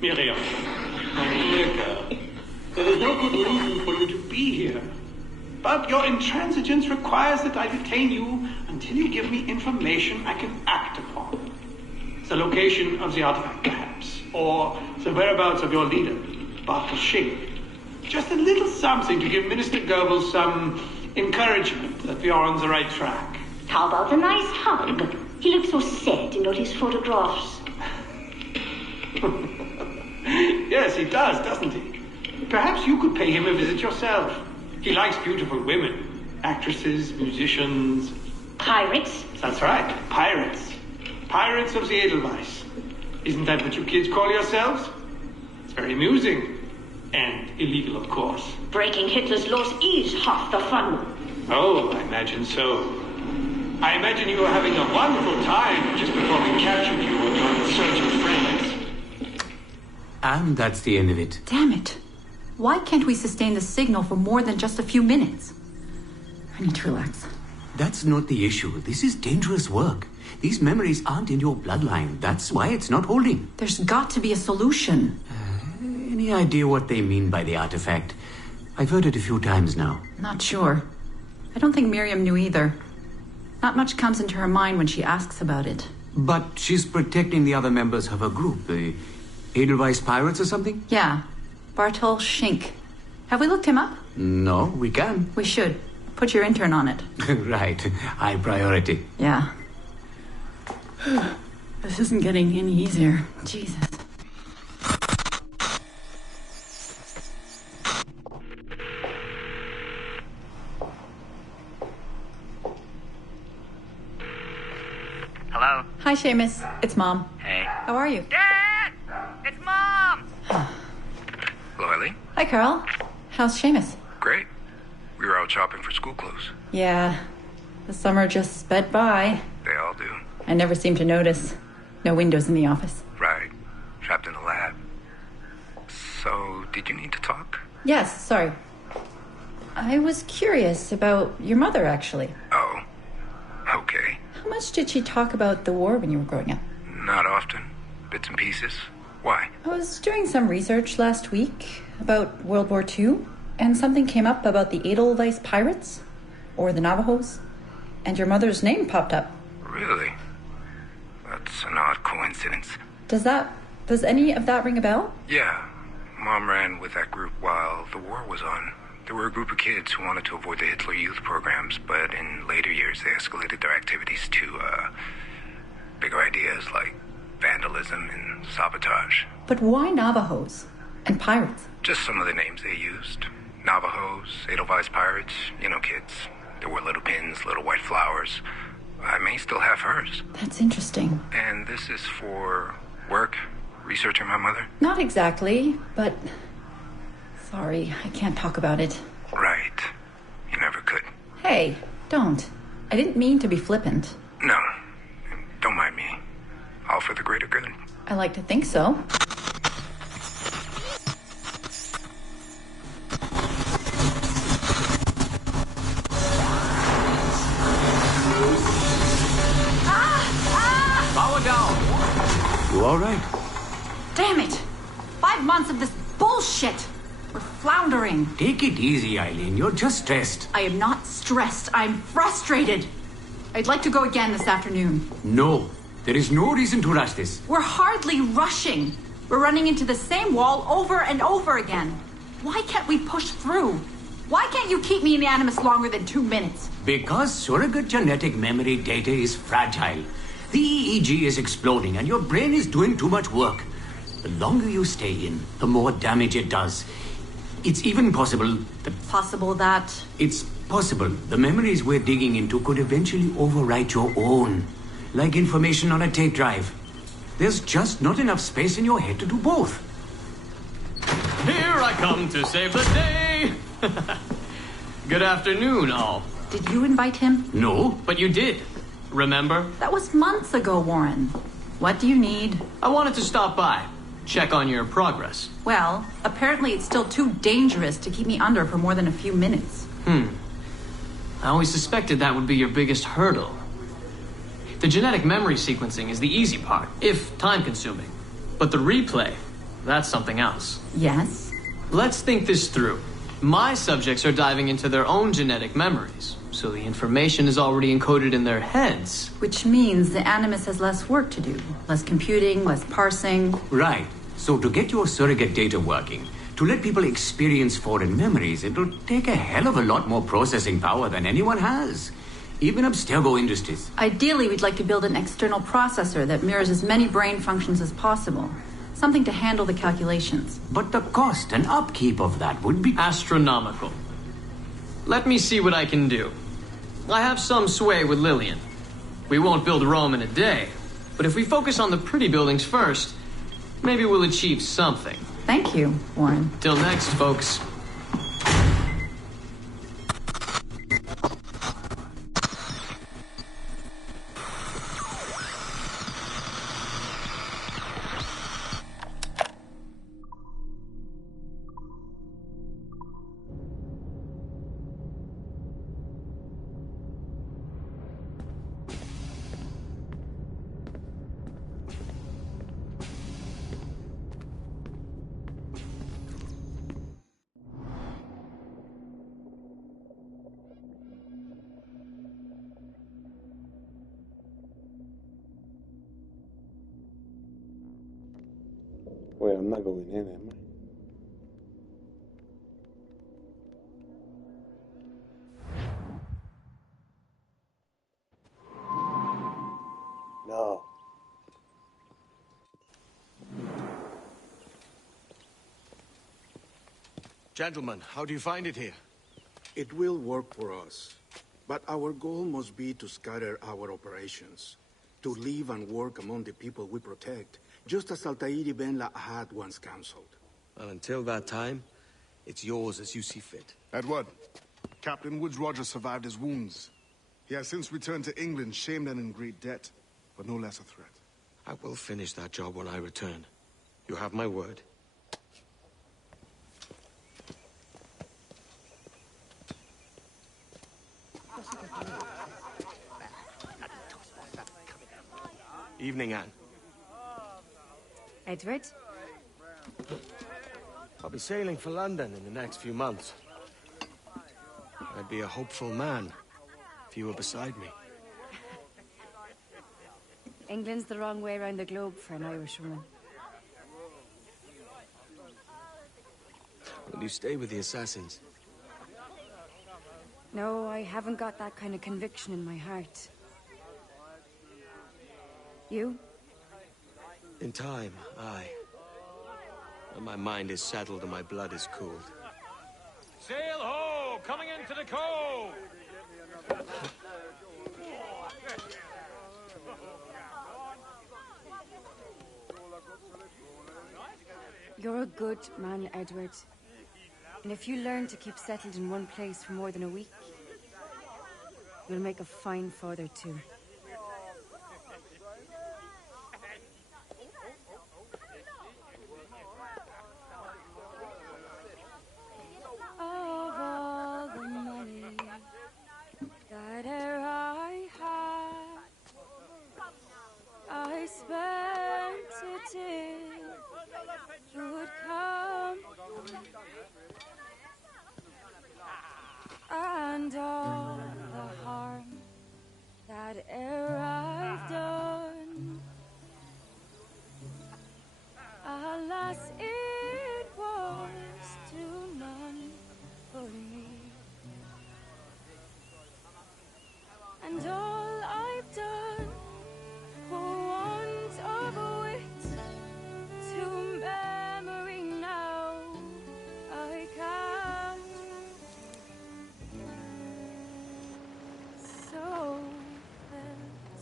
Miriam, there is no good reason for you to be here. But your intransigence requires that I detain you until you give me information I can act upon. The location of the artifact, perhaps, or the whereabouts of your leader, Bartel Shink. Just a little something to give Minister Goebbels some encouragement that we are on the right track. How about a nice hug? He looks so sad in all his photographs. Yes, he does, doesn't he? Perhaps you could pay him a visit yourself. He likes beautiful women. Actresses, musicians. Pirates? That's right, pirates. Pirates of the Edelweiss. Isn't that what you kids call yourselves? It's very amusing. And illegal, of course. Breaking Hitler's laws is half the fun. Oh, I imagine so. I imagine you were having a wonderful time just before we captured you and your insurgent friends. And that's the end of it. Damn it. Why can't we sustain the signal for more than just a few minutes? I need to relax. That's not the issue. This is dangerous work. These memories aren't in your bloodline. That's why it's not holding. There's got to be a solution. Any idea what they mean by the artifact? I've heard it a few times now. Not sure. I don't think Miriam knew either. Not much comes into her mind when she asks about it. But she's protecting the other members of her group, the Edelweiss Pirates or something? Yeah. Bartel Shink. Have we looked him up? No, we can. We should. Put your intern on it. Right. High priority. Yeah. This isn't getting any easier. Jesus. Hello? Hi, Seamus. It's Mom. Hey. How are you? Dad! It's Mom! Hello, Eileen? Hi, Carl. How's Seamus? Great. We were out shopping for school clothes. Yeah. The summer just sped by. They all do. I never seem to notice. No windows in the office. Right. Trapped in the lab. So, did you need to talk? Yes, sorry. I was curious about your mother, actually. Oh. Okay. How much did she talk about the war when you were growing up? Not often. Bits and pieces. Why? I was doing some research last week about World War II, and something came up about the Edelweiss Pirates, or the Navajos, and your mother's name popped up. Really? That's an odd coincidence. Does any of that ring a bell? Yeah. Mom ran with that group while the war was on. There were a group of kids who wanted to avoid the Hitler Youth programs, but in later years they escalated their activities to, bigger ideas like vandalism and sabotage. But why Navajos and pirates? Just some of the names they used. Navajos, Edelweiss Pirates, you know, kids. There were little pins, little white flowers. I may still have hers. That's interesting. And this is for work? Researching my mother? Not exactly, but... Sorry, I can't talk about it. Right. You never could. Hey, don't. I didn't mean to be flippant. No. Don't mind me. All for the greater good. I like to think so. Power down. You all right? Damn it! 5 months of this bullshit! We're floundering. Take it easy, Eileen. You're just stressed. I am not stressed. I'm frustrated. I'd like to go again this afternoon. No. There is no reason to rush this. We're hardly rushing. We're running into the same wall over and over again. Why can't we push through? Why can't you keep me in the Animus longer than 2 minutes? Because surrogate genetic memory data is fragile. The EEG is exploding and your brain is doing too much work. The longer you stay in, the more damage it does. It's even possible that... Possible that... It's possible the memories we're digging into could eventually overwrite your own. Like information on a tape drive. There's just not enough space in your head to do both. Here I come to save the day! Good afternoon, all. Did you invite him? No. But you did. Remember? That was months ago, Warren. What do you need? I wanted to stop by. check on your progress. Well, apparently it's still too dangerous to keep me under for more than a few minutes. I always suspected that would be your biggest hurdle. The genetic memory sequencing is the easy part, if time-consuming. But the replay, that's something else. Yes? Let's think this through. My subjects are diving into their own genetic memories, so the information is already encoded in their heads. Which means the Animus has less work to do. Less computing, less parsing. Right. So to get your surrogate data working, to let people experience foreign memories, it'll take a hell of a lot more processing power than anyone has. Even Abstergo Industries. Ideally, we'd like to build an external processor that mirrors as many brain functions as possible. Something to handle the calculations. But the cost and upkeep of that would be astronomical. Let me see what I can do. I have some sway with Lillian. We won't build Rome in a day, but if we focus on the pretty buildings first, maybe we'll achieve something. Thank you, Warren. Till next, folks. Wait, I'm not going in, am I? No. Gentlemen, how do you find it here? It will work for us. But our goal must be to scatter our operations. To live and work among the people we protect, just as Altair ibn Lahad once counseled. Well, until that time, it's yours as you see fit. Edward, Captain Woods Rogers survived his wounds. He has since returned to England, shamed and in great debt, but no less a threat. I will finish that job when I return. You have my word. Evening, Anne. Edward? I'll be sailing for London in the next few months. I'd be a hopeful man if you were beside me. England's the wrong way around the globe for an Irishwoman. Will you stay with the assassins? No, I haven't got that kind of conviction in my heart. You? In time, aye. When my mind is settled and my blood is cooled. Sail ho! Coming into the cove! You're a good man, Edward. And if you learn to keep settled in one place for more than a week, you'll make a fine father too. Of all the money that e'er I had, I spent it in good company, and all the harm that e'er I've done, alas, it was to none but me. And all I've done for want of wit, to memory now I can't. So felt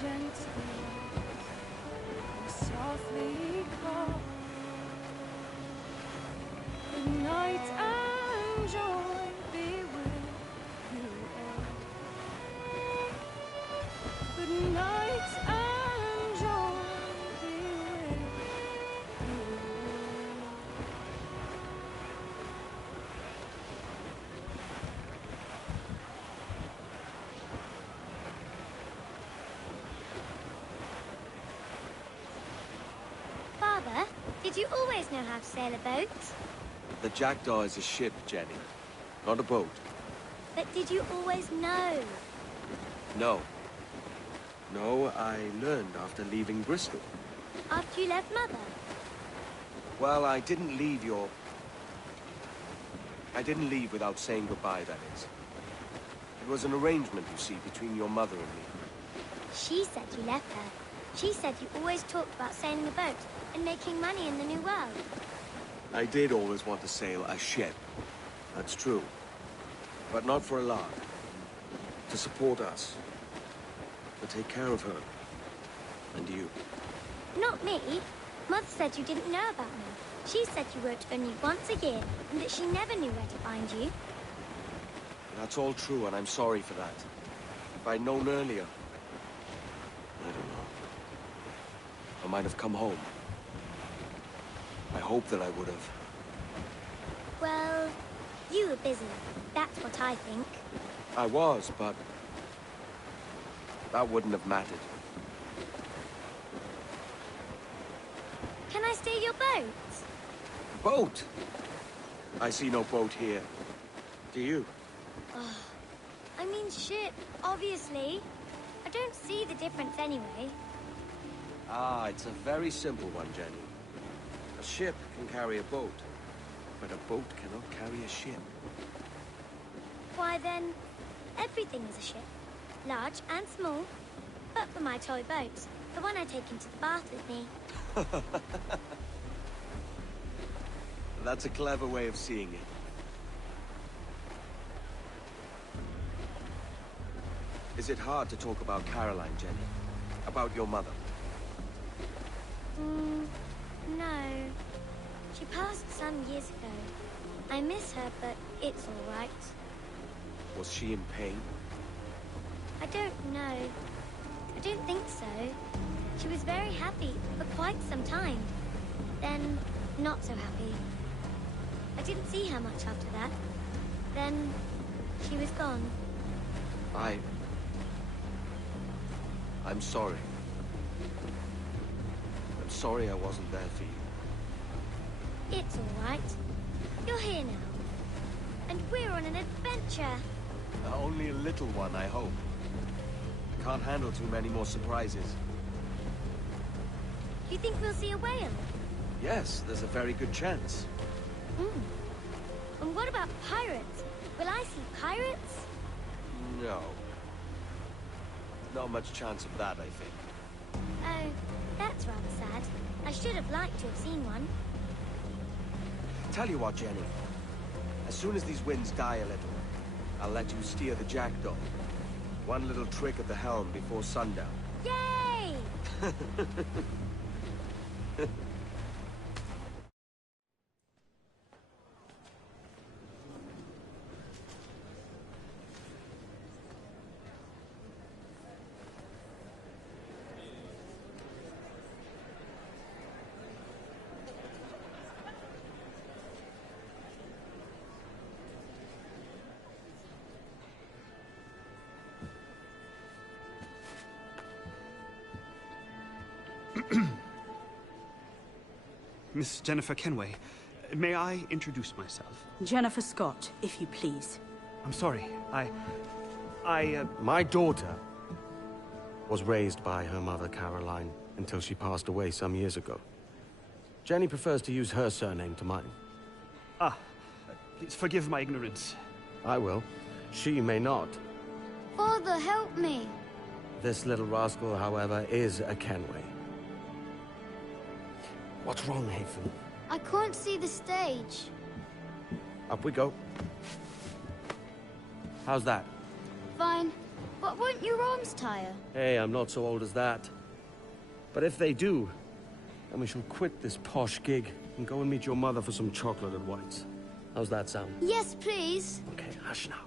gently, softly call. Good night and joy be with you all. Good night and joy be with you all. Father, did you always know how to sail a boat? The Jackdaw is a ship, Jenny, not a boat. But did you always know? No. No, I learned after leaving Bristol. After you left Mother? Well, I didn't leave without saying goodbye, that is. It was an arrangement, you see, between your mother and me. She said you left her. She said you always talked about sailing a boat and making money in the New World. I did always want to sail a ship. That's true. But not for a lark. To support us. To take care of her. And you. Not me. Mother said you didn't know about me. She said you wrote only once a year and that she never knew where to find you. That's all true, and I'm sorry for that. If I'd known earlier... I don't know. I might have come home. I hope that I would have. Well, you were busy. That's what I think. I was, but... that wouldn't have mattered. Can I steal your boat? Boat? I see no boat here. Do you? Oh, I mean ship, obviously. I don't see the difference anyway. Ah, it's a very simple one, Jenny. A ship can carry a boat, but a boat cannot carry a ship. Why then, everything is a ship. Large and small. But for my toy boat, the one I take into the bath with me. That's a clever way of seeing it. Is it hard to talk about Caroline, Jenny? About your mother? No. She passed some years ago. I miss her, but it's all right. Was she in pain? I don't know. I don't think so. She was very happy for quite some time. Then, not so happy. I didn't see her much after that. Then, she was gone. I'm sorry. I'm sorry I wasn't there for you. It's all right. You're here now. And we're on an adventure. Only a little one, I hope. Can't handle too many more surprises. You think we'll see a whale? Yes, there's a very good chance. And what about pirates? Will I see pirates? No. Not much chance of that, I think. Oh, that's rather sad. I should have liked to have seen one. Tell you what, Jenny. As soon as these winds die a little, I'll let you steer the Jackdaw. One little trick at the helm before sundown. Yay! Miss Jennifer Kenway, may I introduce myself? Jennifer Scott, if you please. I'm sorry, my daughter was raised by her mother, Caroline, until she passed away some years ago. Jenny prefers to use her surname to mine. Please forgive my ignorance. I will. She may not. Father, help me. This little rascal, however, is a Kenway. What's wrong, Hafen? I can't see the stage. Up we go. How's that? Fine. But won't your arms tire? Hey, I'm not so old as that. But if they do, then we shall quit this posh gig and go and meet your mother for some chocolate and whites. How's that sound? Yes, please. Okay, hush now.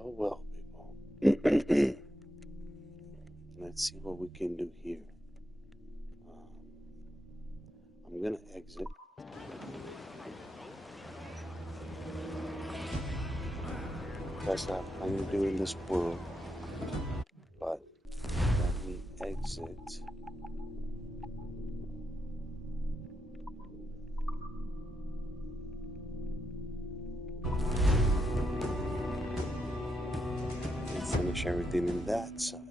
Well, people. Let's see what we can do here. I'm gonna exit. That's not what I'm gonna do in this world. But let me exit. And finish everything in that side.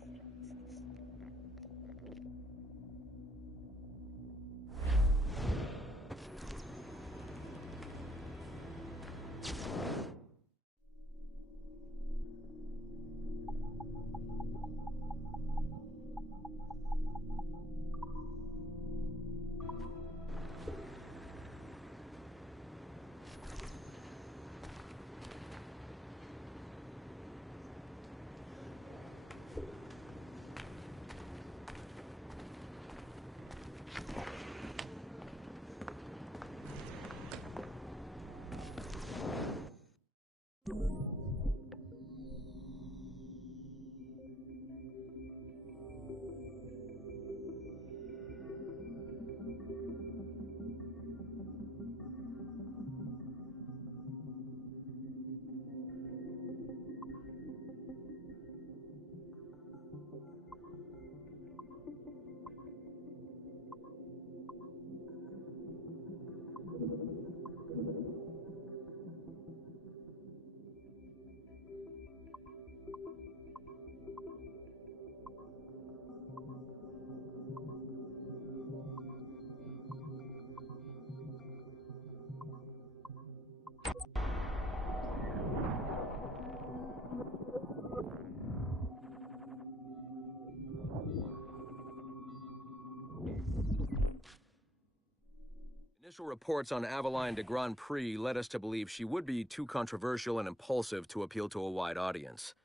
Initial reports on Aveline de Grand Prix led us to believe she would be too controversial and impulsive to appeal to a wide audience.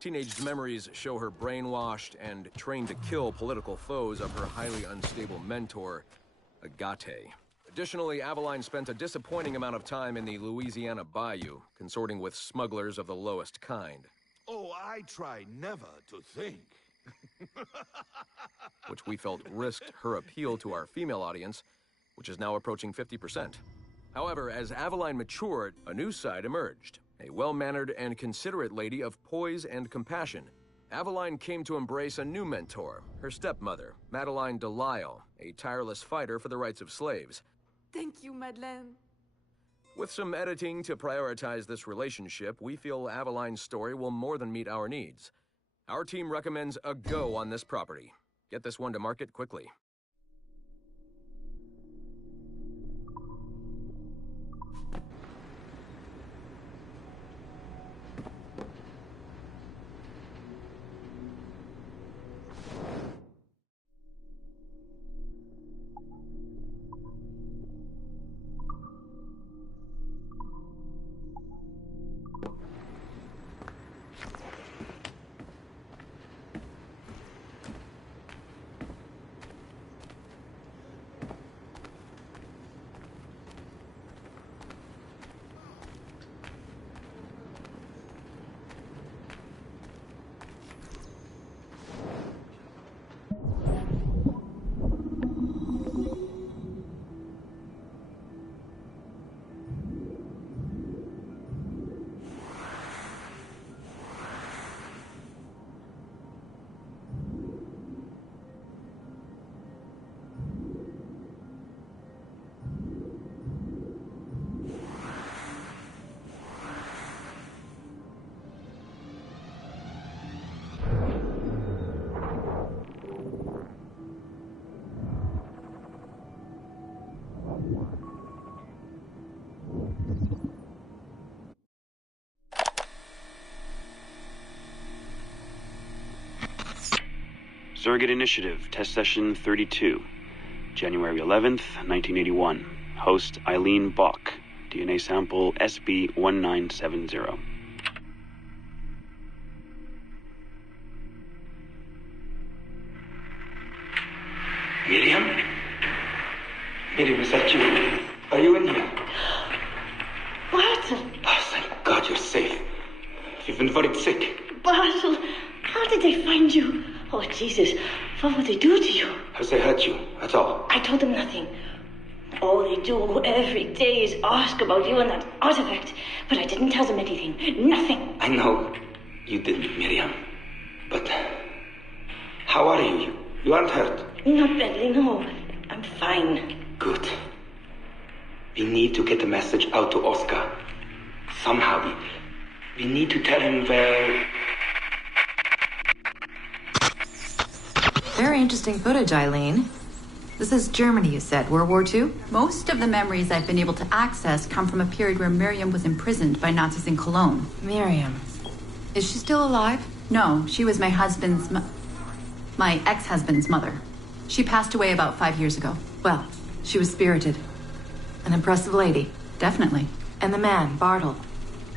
Teenage memories show her brainwashed and trained to kill political foes of her highly unstable mentor, Agate. Additionally, Aveline spent a disappointing amount of time in the Louisiana Bayou, consorting with smugglers of the lowest kind. Oh, I try never to think. Which we felt risked her appeal to our female audience, which is now approaching 50%. However, as Aveline matured, a new side emerged. A well-mannered and considerate lady of poise and compassion. Aveline came to embrace a new mentor, her stepmother, Madeline Delisle, a tireless fighter for the rights of slaves. Thank you, Madeleine. With some editing to prioritize this relationship, we feel Aveline's story will more than meet our needs. Our team recommends a go on this property. Get this one to market quickly. Surrogate Initiative, Test Session 32, January 11th, 1981. Host Eileen Bach, DNA sample SB1970. Miriam? Miriam, is that you? Are you in here? Martin! Oh, thank God you're safe. You've been very sick. Bartle, how did they find you? Oh, Jesus, what would they do to you? Has they hurt you? That's all. I told them nothing. All they do every day is ask about you and that artifact. But I didn't tell them anything. Nothing. I know you didn't, Miriam. But how are you? You aren't hurt. Not badly, no. I'm fine. Good. We need to get the message out to Oscar. Somehow. We need to tell him where... Very interesting footage, Eileen. This is Germany, you said. World War II? Most of the memories I've been able to access come from a period where Miriam was imprisoned by Nazis in Cologne. Miriam. Is she still alive? No, she was my ex-husband's mother. She passed away about 5 years ago. Well, she was spirited. An impressive lady. Definitely. And the man, Bartle.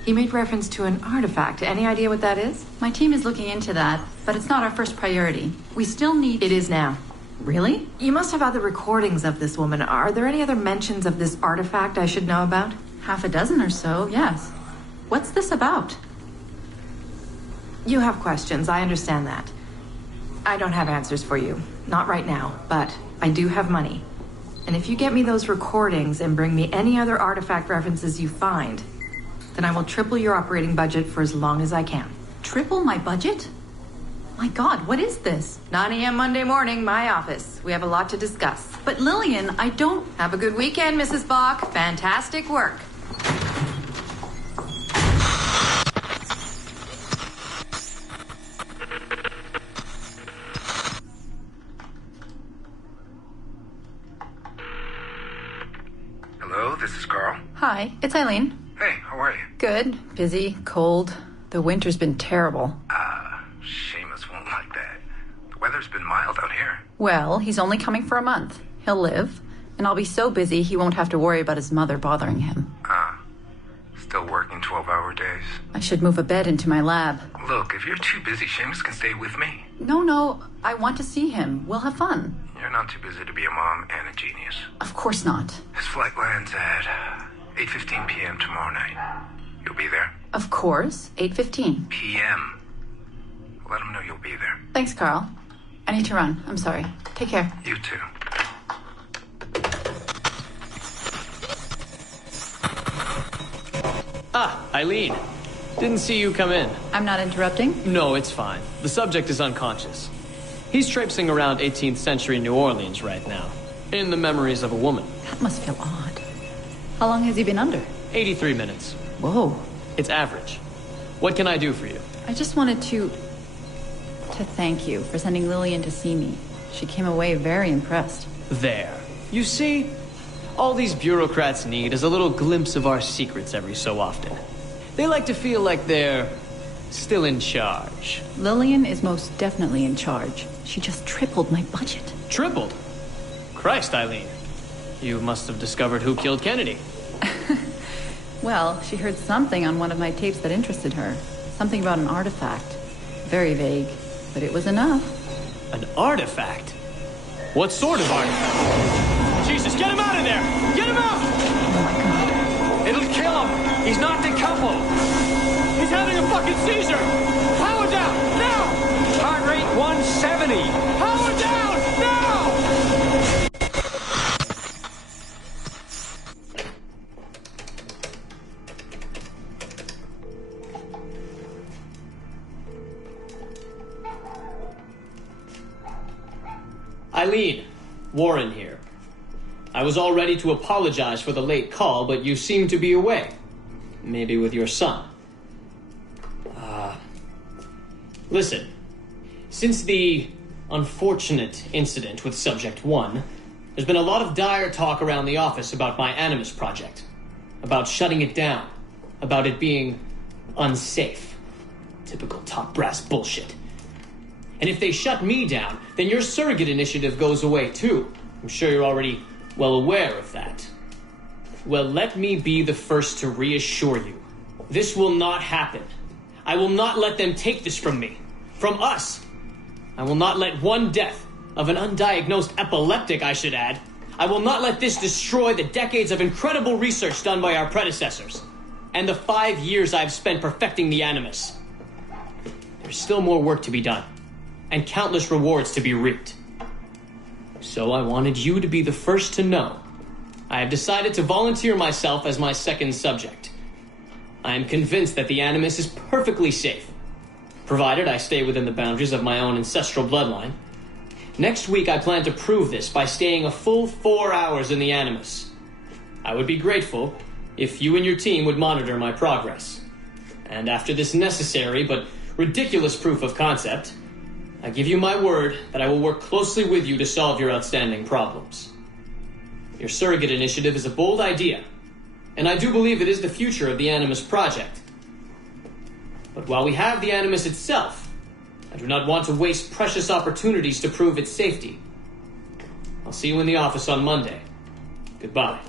He made reference to an artifact. Any idea what that is? My team is looking into that, but it's not our first priority. We still need... It is now. Really? You must have other recordings of this woman. Are there any other mentions of this artifact I should know about? Half a dozen or so, yes. What's this about? You have questions, I understand that. I don't have answers for you. Not right now, but I do have money. And if you get me those recordings and bring me any other artifact references you find, then I will triple your operating budget for as long as I can. Triple my budget? My God, what is this? 9 a.m. Monday morning, my office. We have a lot to discuss. But Lillian, I don't... Have a good weekend, Mrs. Bach. Fantastic work. Hello, this is Carl. Hi, it's Eileen. Hey, how are you? Good. Busy. Cold. The winter's been terrible. Seamus won't like that. The weather's been mild out here. Well, he's only coming for a month. He'll live. And I'll be so busy he won't have to worry about his mother bothering him. Still working 12-hour days. I should move a bed into my lab. Look, if you're too busy, Seamus can stay with me. No, I want to see him. We'll have fun. You're not too busy to be a mom and a genius. Of course not. His flight lands at 8:15 p.m. tomorrow night. You'll be there? Of course. 8:15 p.m. Let him know you'll be there. Thanks, Carl. I need to run. I'm sorry. Take care. You too. Eileen. Didn't see you come in. I'm not interrupting? No, it's fine. The subject is unconscious. He's traipsing around 18th century New Orleans right now, in the memories of a woman. That must feel odd. How long has he been under? 83 minutes. Whoa. It's average. What can I do for you? I just wanted to thank you for sending Lillian to see me. She came away very impressed. There. You see, all these bureaucrats need is a little glimpse of our secrets every so often. They like to feel like they're still in charge. Lillian is most definitely in charge. She just tripled my budget. Tripled? Christ, Eileen. You must have discovered who killed Kennedy. Well, she heard something on one of my tapes that interested her. Something about an artifact. Very vague, but it was enough. An artifact? What sort of artifact? Jesus, get him out of there! Get him out! Oh my God. It'll kill him! He's not decoupled! He's having a fucking seizure! Power down! Now! Heart rate 170! Power down! Now! Eileen, Warren here. I was all ready to apologize for the late call, but you seem to be away. Maybe with your son. Listen, since the unfortunate incident with Subject 1, there's been a lot of dire talk around the office about my Animus project. About shutting it down. About it being unsafe. Typical top brass bullshit. And if they shut me down, then your surrogate initiative goes away too. I'm sure you're already well aware of that. Well, let me be the first to reassure you. This will not happen. I will not let them take this from me. From us. I will not let one death, of an undiagnosed epileptic, I should add. I will not let this destroy the decades of incredible research done by our predecessors. and the 5 years I've spent perfecting the Animus. There's still more work to be done, and countless rewards to be reaped. So I wanted you to be the first to know. I have decided to volunteer myself as my second subject. I am convinced that the Animus is perfectly safe, provided I stay within the boundaries of my own ancestral bloodline. Next week, I plan to prove this by staying a full 4 hours in the Animus. I would be grateful if you and your team would monitor my progress. And after this necessary but ridiculous proof of concept, I give you my word that I will work closely with you to solve your outstanding problems. Your surrogate initiative is a bold idea, and I do believe it is the future of the Animus Project. But while we have the Animus itself, I do not want to waste precious opportunities to prove its safety. I'll see you in the office on Monday. Goodbye.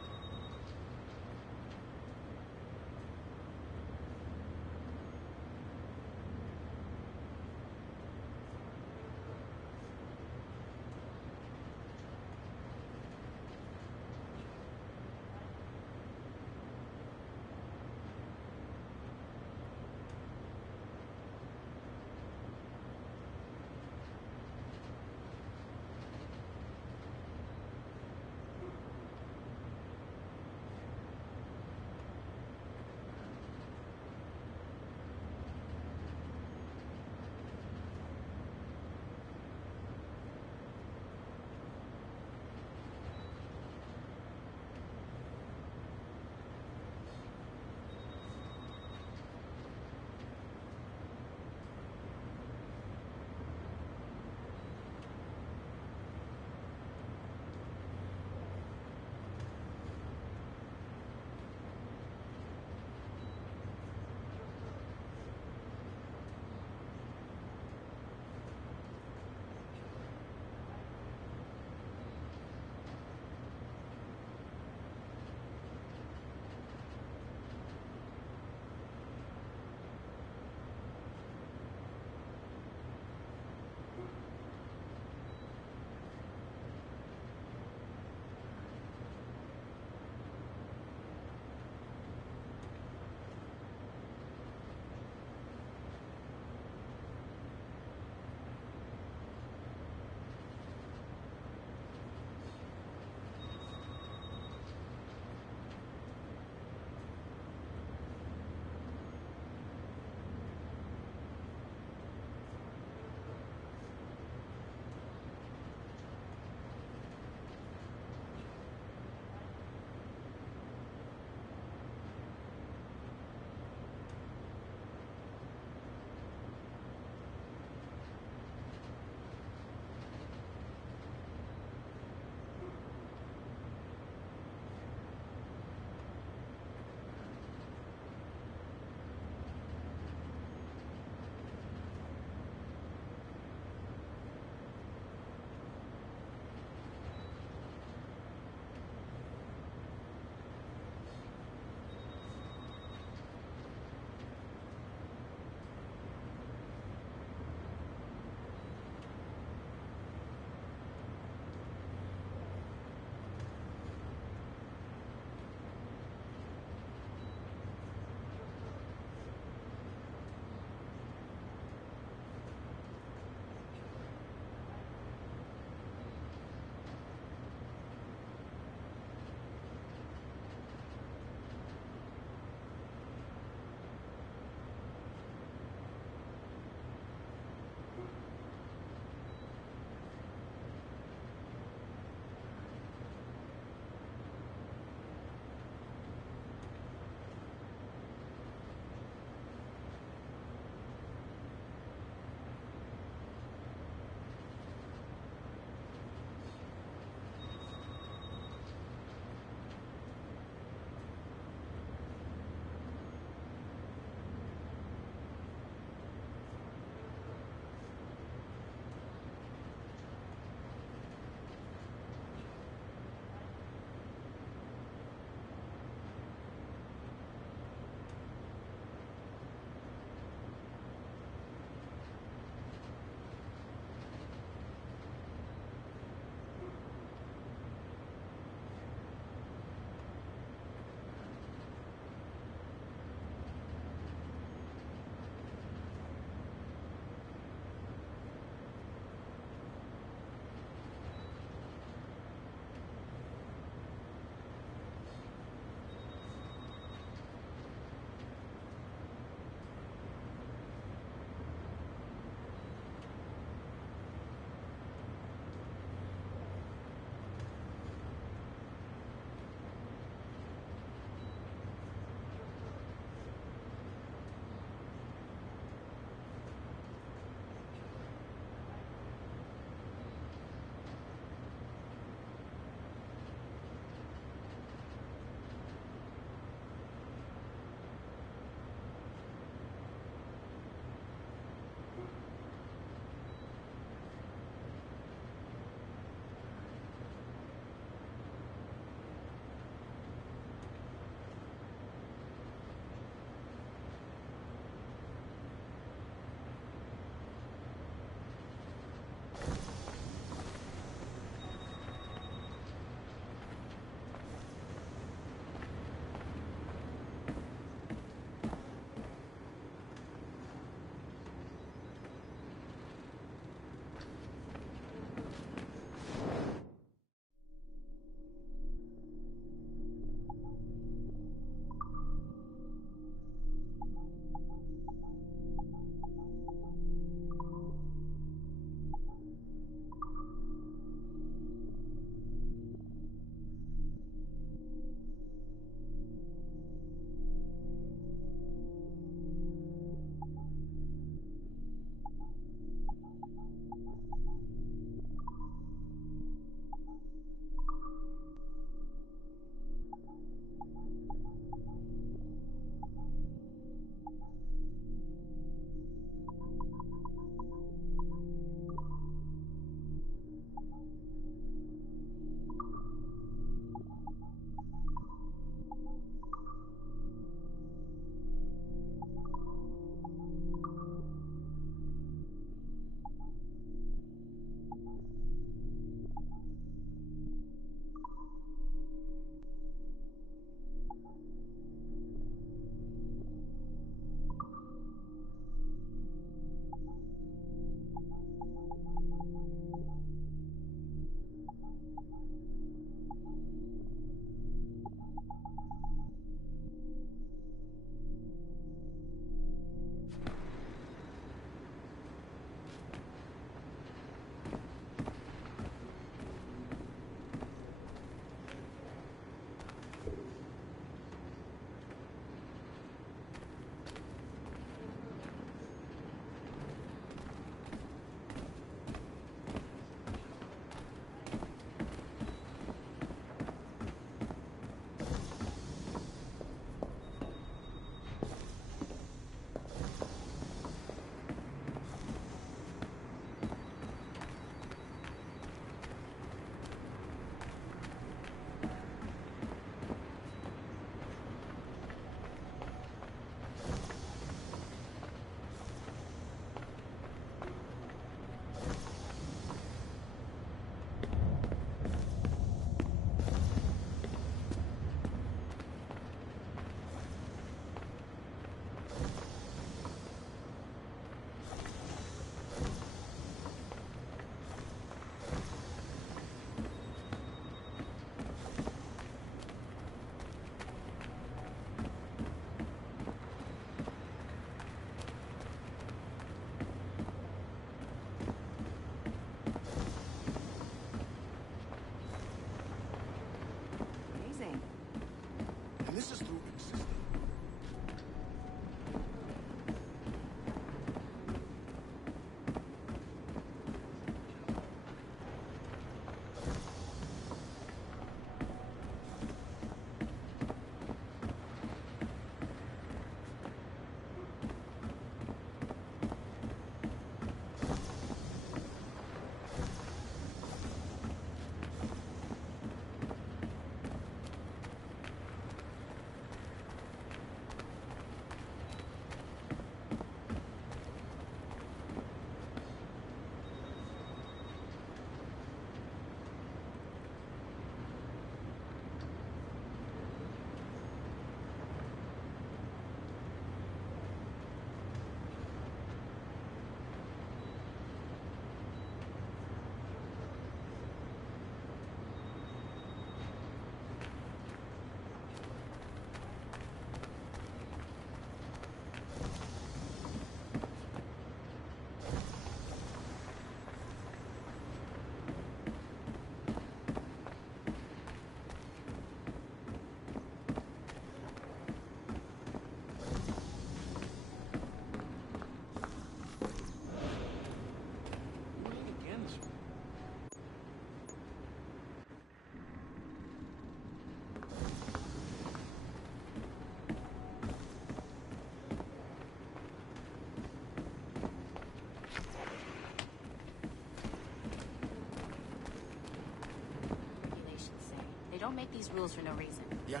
make these rules for no reason. Yeah,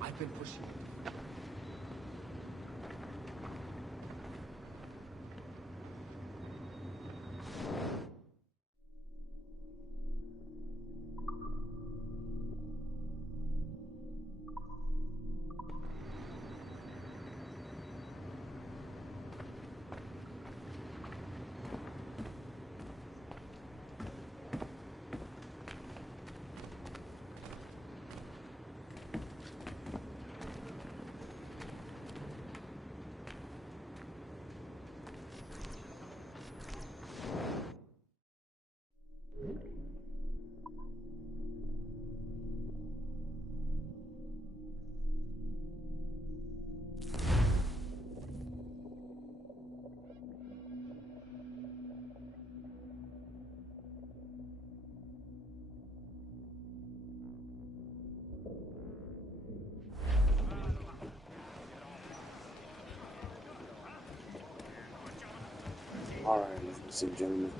I've been pushing. Alright, ladies and gentlemen,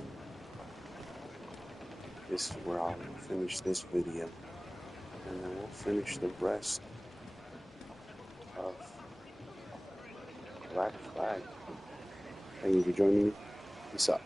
this is where I'll finish this video, and then we'll finish the rest of Black Flag. Thank you for joining me. Peace out.